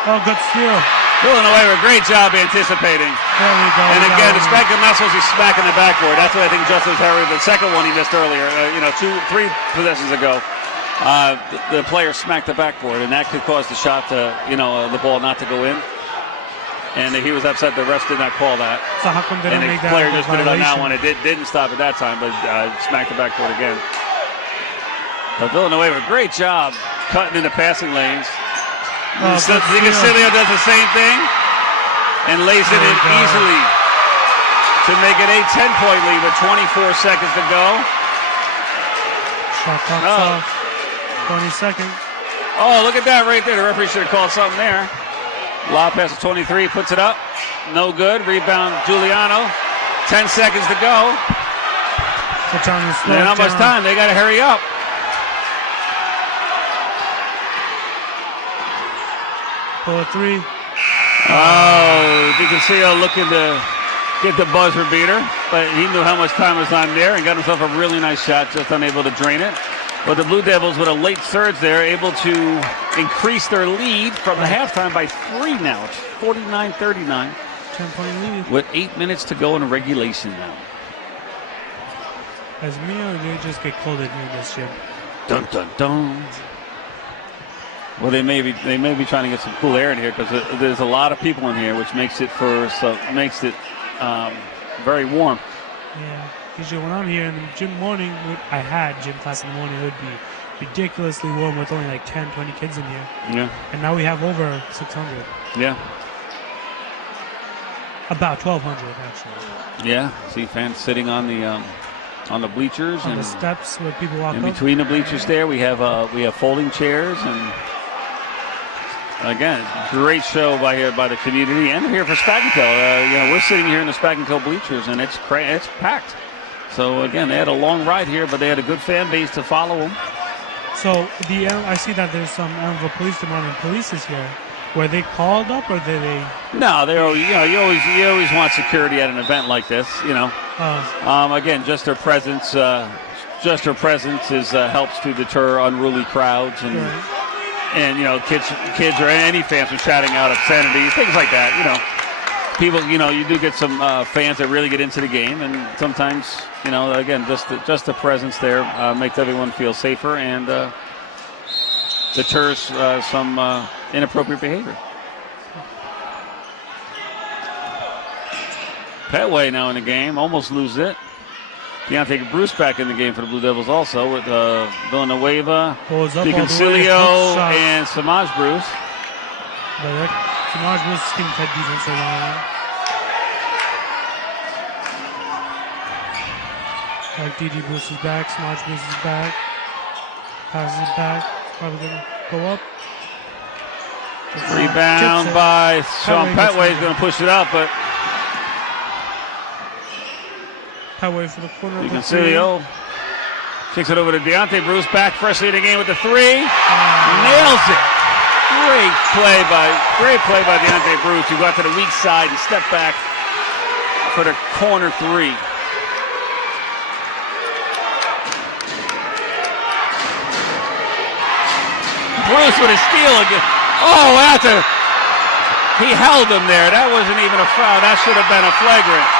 Oh, good steal. Villanueva, great job anticipating. There we go. And again, the Spackenkill not supposed to be smacking the backboard. That's what I think Justice Harry, the second one he missed earlier, 3 possessions ago. The player smacked the backboard, and that could cause the shot to, the ball not to go in. And he was upset the refs did not call that. So how come they don't and make the that player a just put it on that violation? one. It didn't stop at that time, but smacked the backboard again. But Villanueva, great job cutting into passing lanes. So Gymnasium does the same thing and lays it in easily to make it a 10-point lead with 24 seconds to go. Shot clock's off. 20 seconds. Oh, look at that right there. The referee should have called something there. Lob pass to 23, puts it up. No good. Rebound, Giuliano. 10 seconds to go. And not much time. They got to hurry up. Pull a 3. Oh, Gymnasium looking to get the buzzer beater, but he knew how much time was on there and got himself a really nice shot, just unable to drain it. But the Blue Devils, with a late surge there, able to increase their lead from the halftime by 3 now. It's 49-39. 10-point lead. With 8 minutes to go in regulation now. As me or they just get cold in here in this gym? Dun dun dun. Well, they may be trying to get some cool air in here because there's a lot of people in here, which makes it very warm. Yeah, usually when I'm here in the gym morning, I had gym class in the morning, it would be ridiculously warm with only like 10, 20 kids in here. Yeah. And now we have over 600. Yeah. About 1,200 actually. Yeah. See fans sitting on the bleachers on and the steps where people walk in up. between the bleachers there. We have folding chairs and. Again, great show by the community and here for Spackenkill. We're sitting here in the Spackenkill bleachers, and it's packed. So again, they had a long ride here, but they had a good fan base to follow them. So I see that there's some Ellenville Police Department police is here. Were they called up or did they? No, they you always want security at an event like this. Again, just their presence helps to deter unruly crowds and. Right. And kids or any fans from shouting out obscenity, things like that. People, you do get some fans that really get into the game, and sometimes, again, just the presence there makes everyone feel safer and deters some inappropriate behavior. Petway now in the game, almost loses it. Deontay Bruce back in the game for the Blue Devils also with Villanueva, Spackenkill, and Samaj Bruce. Samaj Bruce is getting tight defense around. Like D.D. Bruce is back, Samaj Bruce is back. Passes it back, probably going to go up. Rebound by Sean Petway is going to push it up, but Petway for the corner. You can see kicks it over to Deontay Bruce, back freshly in the game with the 3. Nails it. Great play by Deontay Bruce, who got to the weak side and stepped back for the corner 3. Bruce with a steal again. Oh, he held him there. That wasn't even a foul. That should have been a flagrant.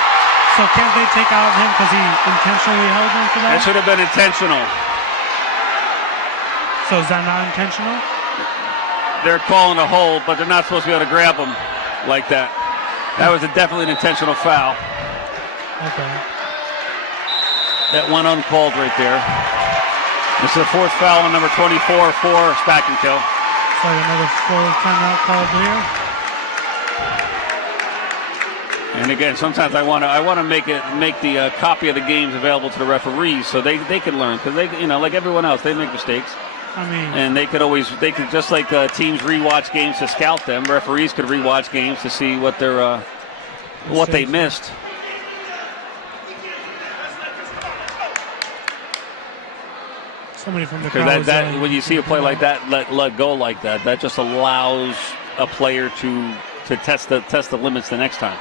So can't they take out him because he intentionally held him for that? That should have been intentional. So is that not intentional? They're calling a hold, but they're not supposed to be able to grab him like that. That was definitely an intentional foul. Okay. That one uncalled right there. This is the 4th foul on number 24 for Spackenkill. So another 4 timeout called here. And again, sometimes I want to make the copy of the games available to the referees so they can learn, because they like everyone else, they make mistakes. I mean, and they could just like teams rewatch games to scout them. Referees could rewatch games to see what they missed. Somebody from the crowd. Because when you see a play like that, let go like that, that just allows a player to test the limits the next time.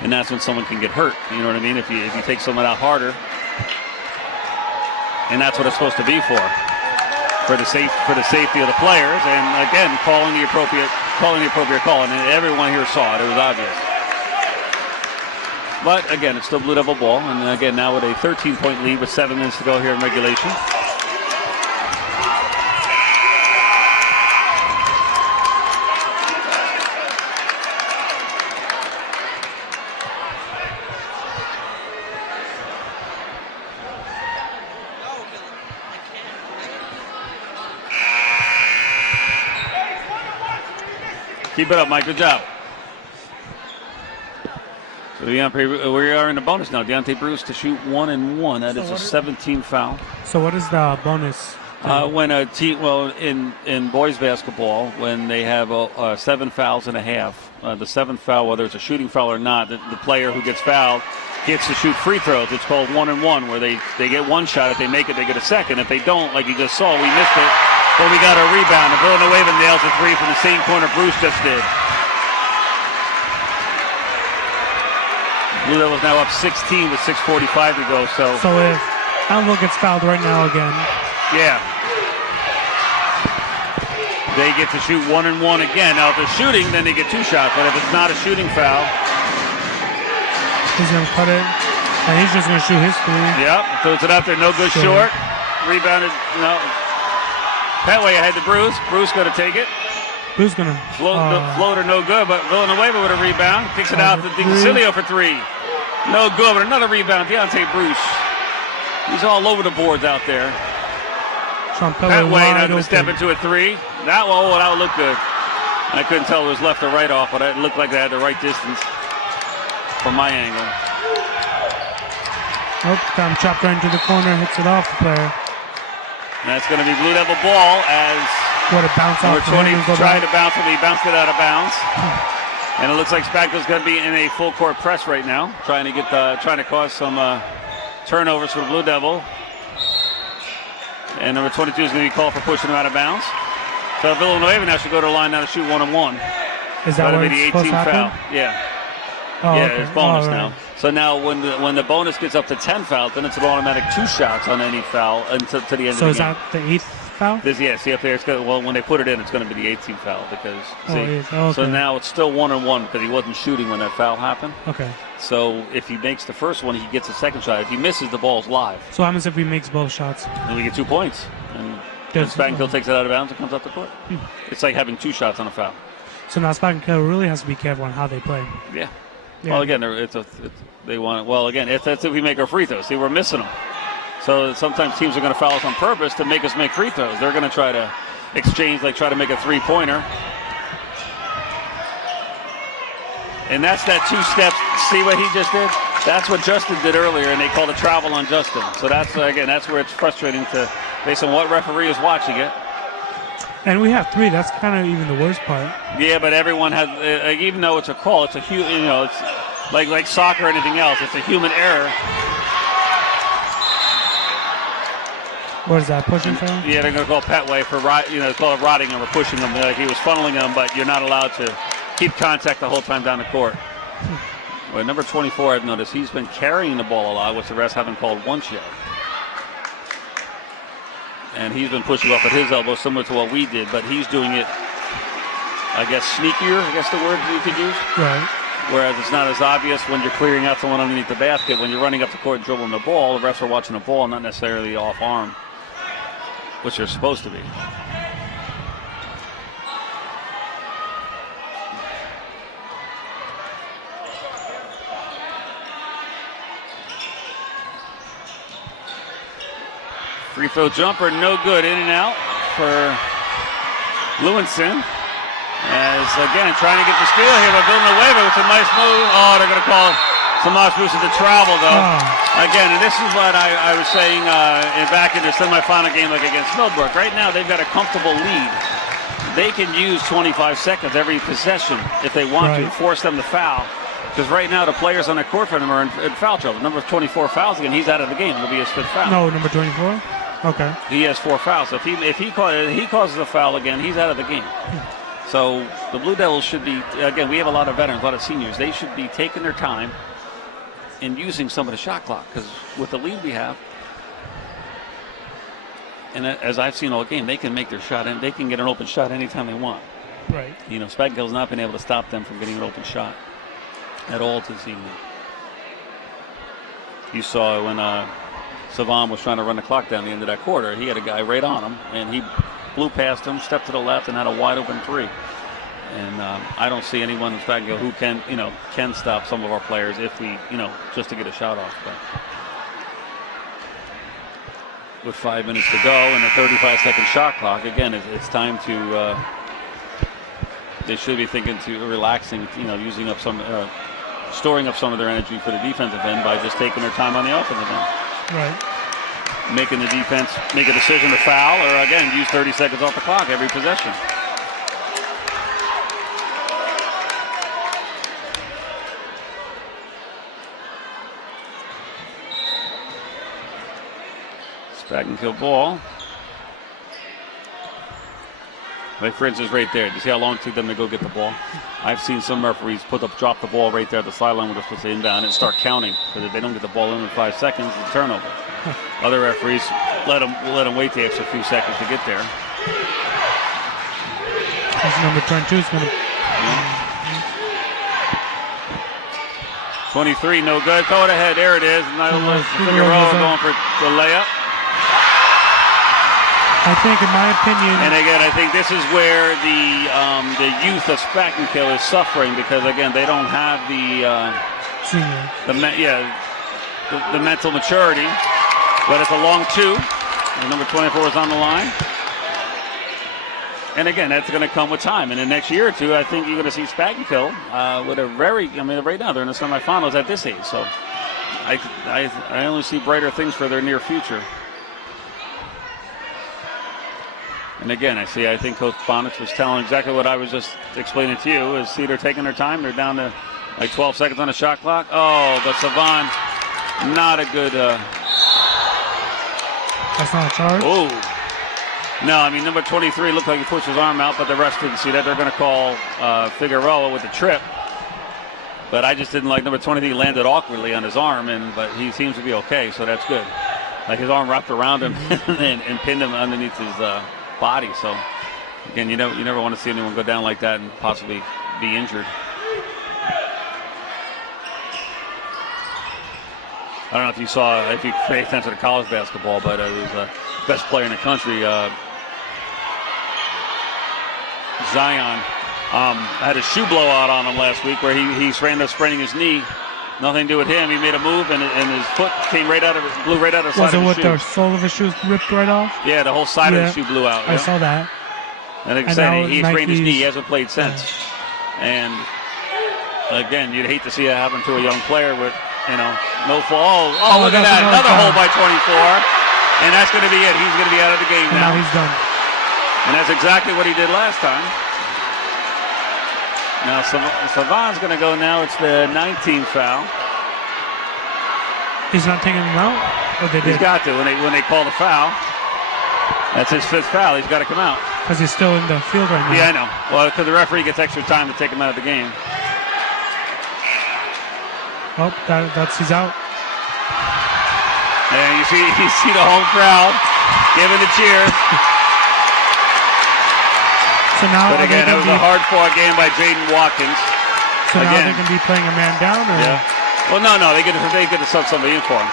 And that's when someone can get hurt. You know what I mean? If you take someone out harder, And that's what it's supposed to be for the safety of the players. And again, calling the appropriate call. And everyone here saw it. It was obvious. But again, it's still Blue Devil ball. And again, now with a 13-point lead with 7 minutes to go here in regulation. Keep it up, Mike. Good job. So we are in the bonus now. Deontay Bruce to shoot 1 and 1. That is a 17 foul. So what is the bonus? When a team, in boys basketball, when they have 7 fouls and a half, the 7th foul, whether it's a shooting foul or not, the player who gets fouled gets to shoot free throws. It's called 1 and 1, where they get one shot. If they make it, they get a second. If they don't, like you just saw, we missed it. But we got a rebound, and Villanueva nails a 3 from the same corner Bruce just did. Blue Devils now up 16 with 6:45 to go. So if Ellenville gets fouled right now again. Yeah. They get to shoot 1 and 1 again. Now if they're shooting, then they get 2 shots. But if it's not a shooting foul, he's gonna cut it, and he's just gonna shoot his 3. Yep. Throws it up there, no good, short. Rebounded, no. Petway ahead to Bruce. Bruce going to take it. Bruce going to floater, no good, but Villanueva with a rebound. Kicks it out to DiCilio for 3. No good, but another rebound. Deontay Bruce. He's all over the boards out there. Petway now going to step into a 3. That would look good. I couldn't tell it was left or right off, but it looked like they had the right distance from my angle. Got him chopped right into the corner, hits it off the player. And that's going to be Blue Devil ball as a bounce number 20 tried to bounce it, but he bounced it out of bounds. And it looks like Spackenkill's going to be in a full court press right now, trying to cause some turnovers for the Blue Devil. And number 22 is going to be called for pushing him out of bounds. So Villanueva now should go to the line now to shoot 1 and 1. Is that what be the 18th foul? Yeah. Okay. It's bonus now. So now when the bonus gets up to 10 fouls, then it's an automatic 2 shots on any foul until to the end of the game. So is that the 8th foul? See up there, when they put it in, it's going to be the 18th foul because okay. So now it's still 1 and 1 because he wasn't shooting when that foul happened. Okay. So if he makes the first one, he gets a second shot. If he misses, the ball's live. So what happens if he makes both shots? Then we get 2 points. And Spackenkill takes it out of bounds and comes up the court. It's like having 2 shots on a foul. So now Spackenkill really has to be careful on how they play. Yeah. Well, again, they want it. Well, again, that's if we make our free throws. See, we're missing them. So sometimes teams are going to foul us on purpose to make us make free throws. They're going to try to exchange, try to make a 3-pointer. And that's that 2 steps. See what he just did? That's what Justin did earlier, and they called a travel on Justin. So that's where it's frustrating based on what referee is watching it. And we have 3. That's kind of even the worst part. Yeah, but everyone has, even though it's a call, it's a it's like soccer or anything else. It's a human error. What is that, pushing foul? Yeah, they're going to call Petway for call it rotting him or pushing him. Like he was funneling him, but you're not allowed to keep contact the whole time down the court. Well, number 24, I've noticed he's been carrying the ball a lot, which the refs haven't called once yet. And he's been pushing off at his elbow, similar to what we did, but he's doing it, I guess, sneakier, I guess the word you could use. Right. Whereas it's not as obvious when you're clearing out someone underneath the basket. When you're running up the court and dribbling the ball, the refs are watching the ball, not necessarily off arm, which they're supposed to be. Free throw jumper, no good. In and out for Lewinson. As, again, trying to get the steal here by Villanueva with a nice move. Oh, they're going to call Tomas Bruce to travel, though. Again, and this is what I was saying back in the semifinal game against Millbrook. Right now, they've got a comfortable lead. They can use 25 seconds every possession if they want to, force them to foul. Because right now, the players on the court for them are in foul trouble. Number 24 fouls again. He's out of the game. It'll be his 5th foul. No, number 24? Okay. He has 4 fouls. So if he causes a foul again, he's out of the game. So the Blue Devils should be, again, we have a lot of veterans, a lot of seniors. They should be taking their time in using some of the shot clock, because with the lead we have, and as I've seen all game, they can make their shot and they can get an open shot anytime they want. Right. You know, Spackenkill's not been able to stop them from getting an open shot at all this evening. You saw when Savan was trying to run the clock down the end of that quarter, he had a guy right on him, and he blew past him, stepped to the left, and had a wide open three. And I don't see anyone in Spackenkill who can stop some of our players if we, just to get a shot off. But with 5 minutes to go and a 35-second shot clock, again, it's time to. They should be thinking to relaxing, using up some, storing up some of their energy for the defensive end by just taking their time on the offensive end. Right. Making the defense make a decision to foul, or again, use 30 seconds off the clock every possession. Spackenkill ball. Like, for instance, right there. Do you see how long it took them to go get the ball? I've seen some referees drop the ball right there at the sideline when they're supposed to inbound and start counting. Because if they don't get the ball in 5 seconds, it's a turnover. Other referees let them wait the extra few seconds to get there. That's number 22 is going to. 23, no good. Throw it ahead. There it is. Figueroa going for the layup. I think, in my opinion, and again, I think this is where the youth of Spackenkill is suffering, because again, they don't have the mental maturity. But it's a long two. And number 24 is on the line. And again, that's going to come with time. And the next year or two, I think you're going to see Spackenkill with a very. I mean, right now they're in the semifinals at this age, so I only see brighter things for their near future. And again, I think Coach Bonitz was telling exactly what I was just explaining to you. Is see, they're taking their time. They're down to like 12 seconds on the shot clock. Oh, but Savan, not a good. That's not a charge? Oh. No, I mean, number 23 looked like he pushed his arm out, but the refs didn't see that. They're going to call Figueroa with the trip. But I just didn't like number 23 landed awkwardly on his arm, but he seems to be okay, so that's good. Like his arm wrapped around him and pinned him underneath his body. So again, you never want to see anyone go down like that and possibly be injured. I don't know if you pay attention to college basketball, but it was the best player in the country, Zion, had a shoe blowout on him last week where he ran up spraining his knee. Nothing to do with him. He made a move and his foot blew right out of the side of his shoe. Was it what the sole of his shoes ripped right off? Yeah, the whole side of the shoe blew out. I saw that. And like I said, he sprained his knee. He hasn't played since. And again, you'd hate to see that happen to a young player with, no fall. Oh, look at that. Another hole by 24. And that's going to be it. He's going to be out of the game now. Now he's done. And that's exactly what he did last time. Now, Savan's going to go now. It's the 19th foul. He's not taking him out? Or they did? He's got to. When they call the foul, that's his 5th foul. He's got to come out. Because he's still in the field right now. Yeah, I know. Well, because the referee gets extra time to take him out of the game. Oh, he's out. And you see the whole crowd giving the cheer. So now, but again, it was a hard-fought game by Jaden Watkins. So now they're going to be playing a man down, or? Yeah. Well, no, they get to sub somebody in for him.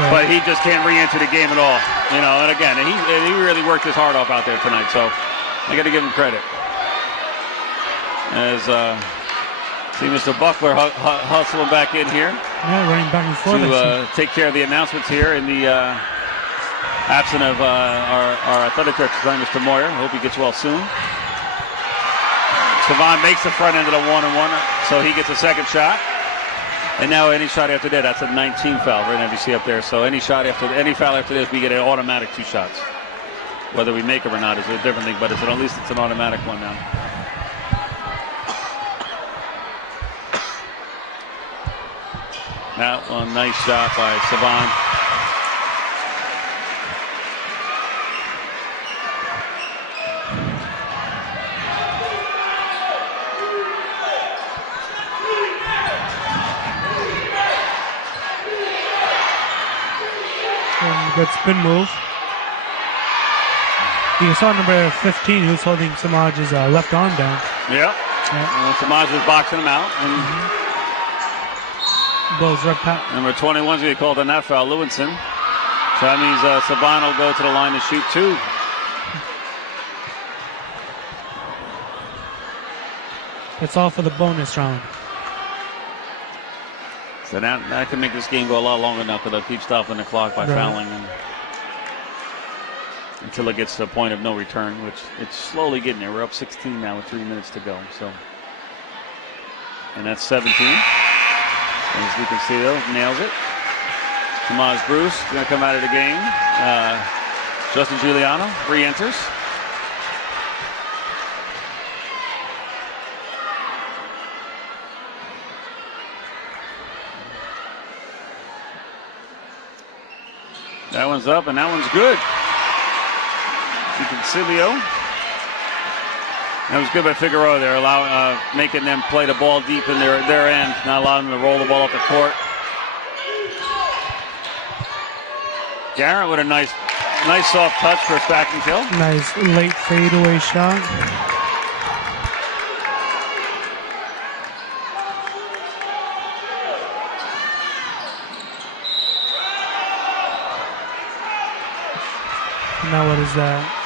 Right. But he just can't re-enter the game at all, And again, he really worked his heart off out there tonight. So I got to give him credit. As see Mr. Buckler hustling back in here. Yeah, running back and forth. To take care of the announcements here in the. Absent of our athletic director, Mr. Moyer. Hope he gets well soon. Savan makes the front end of the 1-and-1, so he gets a second shot. And now any shot after that, that's a 19 foul right now you see up there. So any foul after this, we get an automatic 2 shots. Whether we make them or not is a different thing, but at least it's an automatic one now. That one, nice shot by Savan. Good spin move. You saw number 15 who's holding Samaj's left arm down. Yeah. Samaj was boxing him out. And Blows right past. number 21 is going to be called on that foul, Lewinson. So that means Saban will go to the line to shoot 2. It's all for the bonus round. So that can make this game go a lot longer now because they'll keep stopping the clock by fouling until it gets to a point of no return, which it's slowly getting there. We're up 16 now with 3 minutes to go. So, and that's 17. As you can see, though, nails it. Tomas Bruce going to come out of the game. Justin Giuliano re-enters. That one's up, and that one's good. Concilio. That was good by Figueroa there, making them play the ball deep in their end, not allowing them to roll the ball up the court. Garrett with a nice soft touch for a Spackenkill. Nice late fadeaway shot. Now what is that?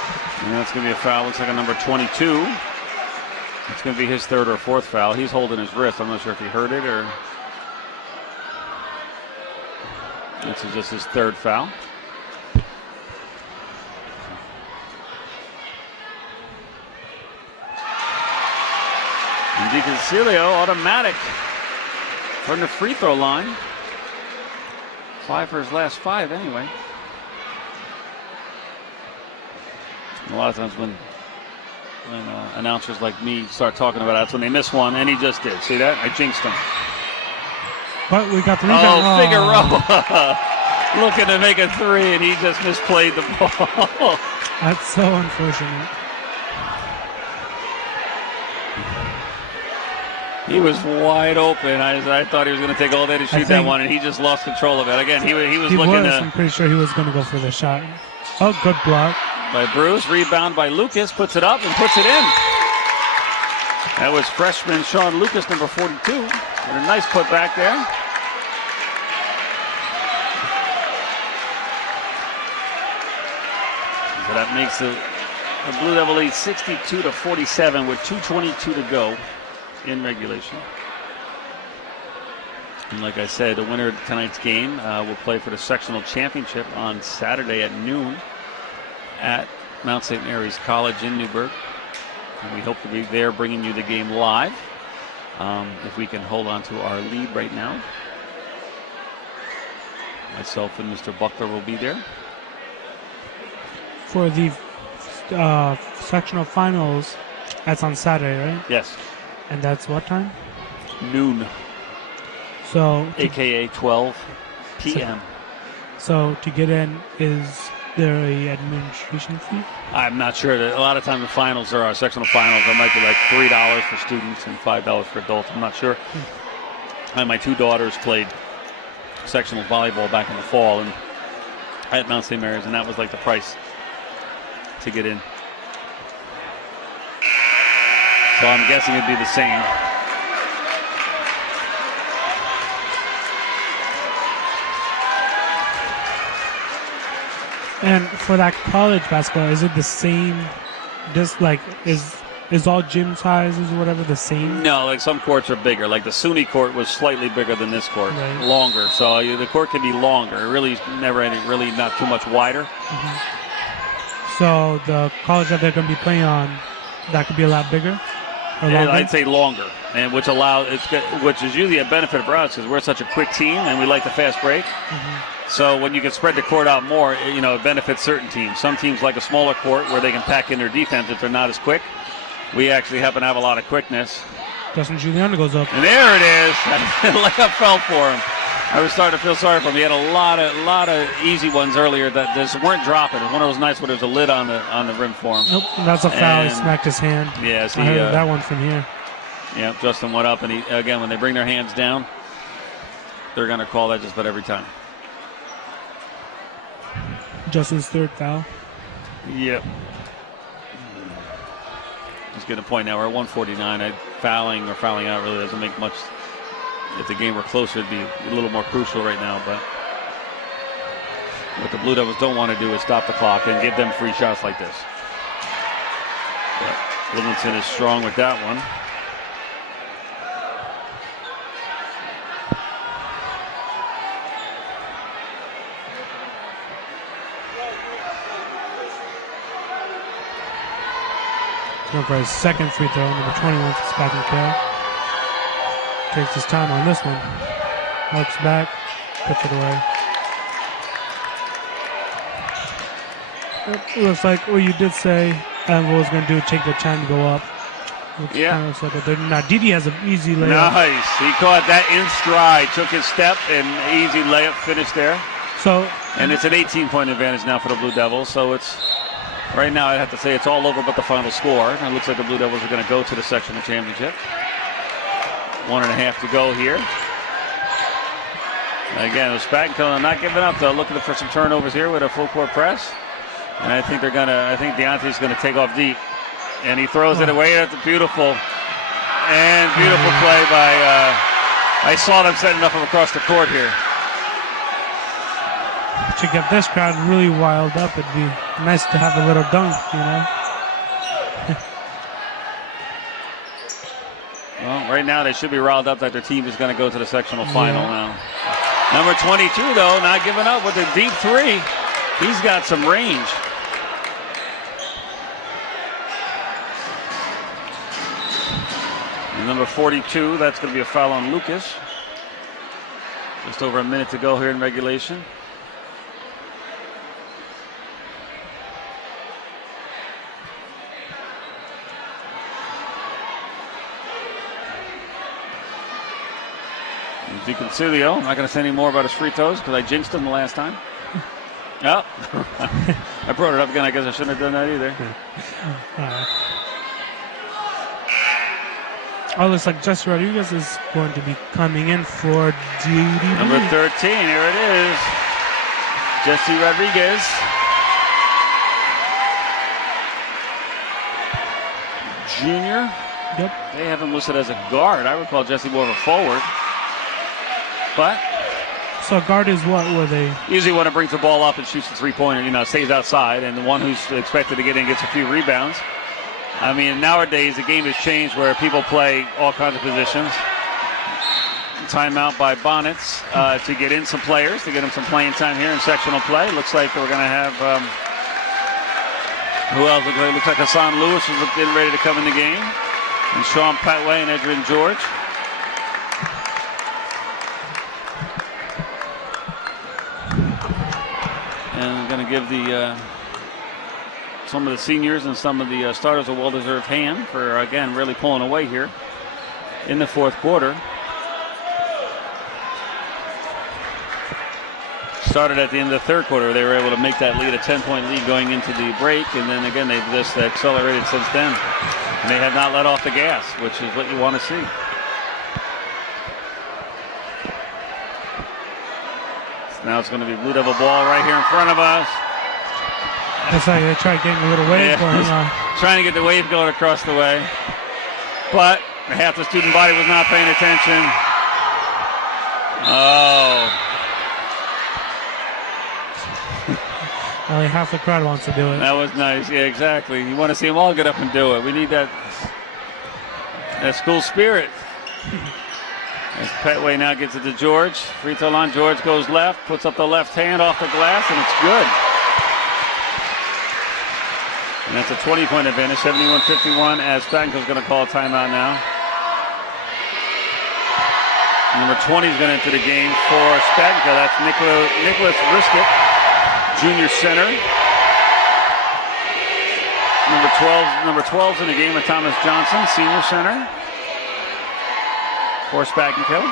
And that's going to be a foul. Looks like a number 22. It's going to be his 3rd or 4th foul. He's holding his wrist. I'm not sure if he hurt it or... This is just his 3rd foul. And DiConsilio, automatic from the free throw line. 5 for his last 5 anyway. A lot of times when announcers like me start talking about it, that's when they miss one, and he just did. See that? I jinxed him. But we got the rebound. Figueroa looking to make a 3, and he just misplayed the ball. That's so unfortunate. He was wide open. I thought he was going to take all day to shoot that one, and he just lost control of it. Again, he was looking to... I'm pretty sure he was going to go for the shot. Oh, good block. By Bruce, rebound by Lucas, puts it up and puts it in. That was freshman Sean Lucas, number 42. And a nice put back there. So that makes the Blue Devil lead 62-47 with 2:22 to go in regulation. And like I said, the winner of tonight's game will play for the sectional championship on Saturday at noon at Mount St. Mary's College in Newburgh. And we hope to be there bringing you the game live. If we can hold on to our lead right now. Myself and Mr. Buckler will be there. For the sectional finals, that's on Saturday, right? Yes. And that's what time? Noon. So, AKA 12 p.m. So to get in, is there a administration fee? I'm not sure. A lot of times the finals are our sectional finals. It might be like $3 for students and $5 for adults. I'm not sure. And my 2 daughters played sectional volleyball back in the fall and at Mount St. Mary's, and that was like the price to get in. So I'm guessing it'd be the same. And for that college basketball, is it the same? Just like is all gym sizes or whatever the same? No, like some courts are bigger. Like the SUNY court was slightly bigger than this court, longer. So the court can be longer. It really never really not too much wider. Mm-hmm. So the college that they're going to be playing on, that could be a lot bigger. And I'd say longer, and which is usually a benefit for us because we're such a quick team and we like the fast break. Mm-hmm. So when you can spread the court out more, it benefits certain teams. Some teams like a smaller court where they can pack in their defense if they're not as quick. We actually happen to have a lot of quickness. Justin Giuliano goes up. And there it is. Layup fell for him. I was starting to feel sorry for him. He had a lot of easy ones earlier that just weren't dropping. It was one of those nights where there's a lid on the rim for him. Nope, that's a foul. He smacked his hand. Yes, I heard that one from here. Yeah, Justin went up, and again, when they bring their hands down, they're going to call that just about every time. Justin's third foul. Yep. Just getting a point now. We're at 149. Fouling out really doesn't make much. If the game were closer, it'd be a little more crucial right now. But what the Blue Devils don't want to do is stop the clock and give them free shots like this. But Livingston is strong with that one. Going for his second free throw, number 21 for Spackenkill. Takes his time on this one. Looks back, puts it away. It looks like what you did say Ellenville was going to do, take the time to go up. Yeah. Kind of looks like what they're not. Didi has an easy layup. Nice. He caught that in stride, took his step, and easy layup finish there. So, and it's an 18-point advantage now for the Blue Devils. So it's right now, I'd have to say it's all over but the final score. And it looks like the Blue Devils are going to go to the sectional championship. 1.5 to go here. And again, the Spackenkill not giving up though, looking for some turnovers here with a full court press. And I think Deontay's gonna take off deep. And he throws it away. That's beautiful. And beautiful play by I saw them setting up from across the court here. To get this crowd really wild up, it'd be nice to have a little dunk, you know. Well, right now they should be riled up that their team is going to go to the sectional final now. Number 22, though, not giving up with a deep three. He's got some range. And number 42, that's going to be a foul on Lucas. Just over a minute to go here in regulation. DiConcilio, I'm not going to say any more about his free throws because I jinxed him the last time. Oh, I brought it up again. I guess I shouldn't have done that either. Oh, looks like Jesse Rodriguez is going to be coming in for duty. Number 13, here it is. Jesse Rodriguez. Junior. Yep. They have him listed as a guard. I would call Jesse more of a forward. But so guard is what were they? Usually want to bring the ball up and shoots the three-pointer, stays outside, and the one who's expected to get in gets a few rebounds. I mean, nowadays the game has changed where people play all kinds of positions. Timeout by Bonnets to get in some players, to get them some playing time here in sectional play. Looks like we're going to have, who else? Looks like Hassan Lewis is getting ready to come in the game. And Sean Patway and Adrian George. And I'm going to give some of the seniors and some of the starters a well-deserved hand for, again, really pulling away here in the fourth quarter. Started at the end of the third quarter. They were able to make that lead a 10-point lead going into the break, and then again they've just accelerated since then. And they have not let off the gas, which is what you want to see. Now it's going to be Blue Devil ball right here in front of us. Looks like they tried getting a little wave going on. Trying to get the wave going across the way. But half the student body was not paying attention. Oh. Only half the crowd wants to do it. That was nice. Yeah, exactly. You want to see them all get up and do it. We need that school spirit. As Petway now gets it to George. Free throw line. George goes left, puts up the left hand off the glass, and it's good. And that's a 20-point advantage, 71-51, as Spackenkill's going to call a timeout now. Number 20 is going to enter the game for Spackenkill. That's Nicholas Riskett, junior center. Number 12's in the game with Thomas Johnson, senior center. For Spackenkill.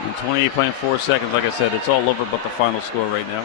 And 28.4 seconds, like I said, it's all over but the final score right now.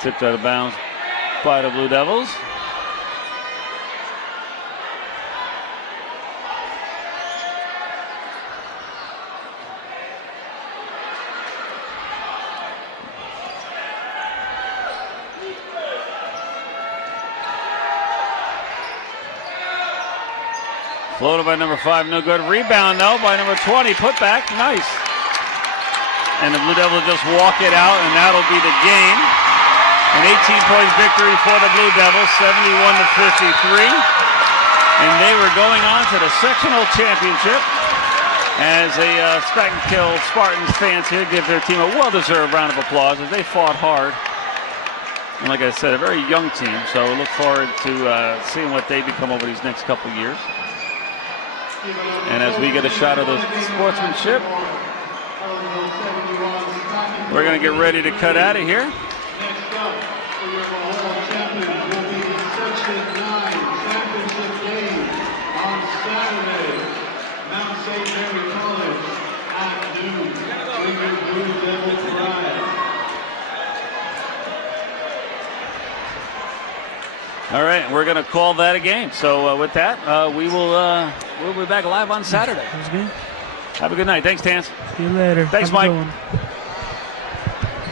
Tipped out of bounds by the Blue Devils. Floated by number 5, no good. Rebound though by number 20, put back, nice. And the Blue Devils just walk it out, and that'll be the game. An 18-point victory for the Blue Devils, 71-53. And they were going on to the sectional championship as a Spackenkill Spartans fans here give their team a well-deserved round of applause as they fought hard. And like I said, a very young team, so we look forward to seeing what they become over these next couple years. And as we get a shot of the sportsmanship, we're going to get ready to cut out of here. Next up, we have our world champions will be the Section 9 championship game on Saturday. Mount St. Mary College at noon. Bring your Blue Devil pride. All right, we're going to call that a game. So with that, we'll be back live on Saturday. Sounds good. Have a good night. Thanks, Tans. See you later. Thanks, Have a Mike. good one.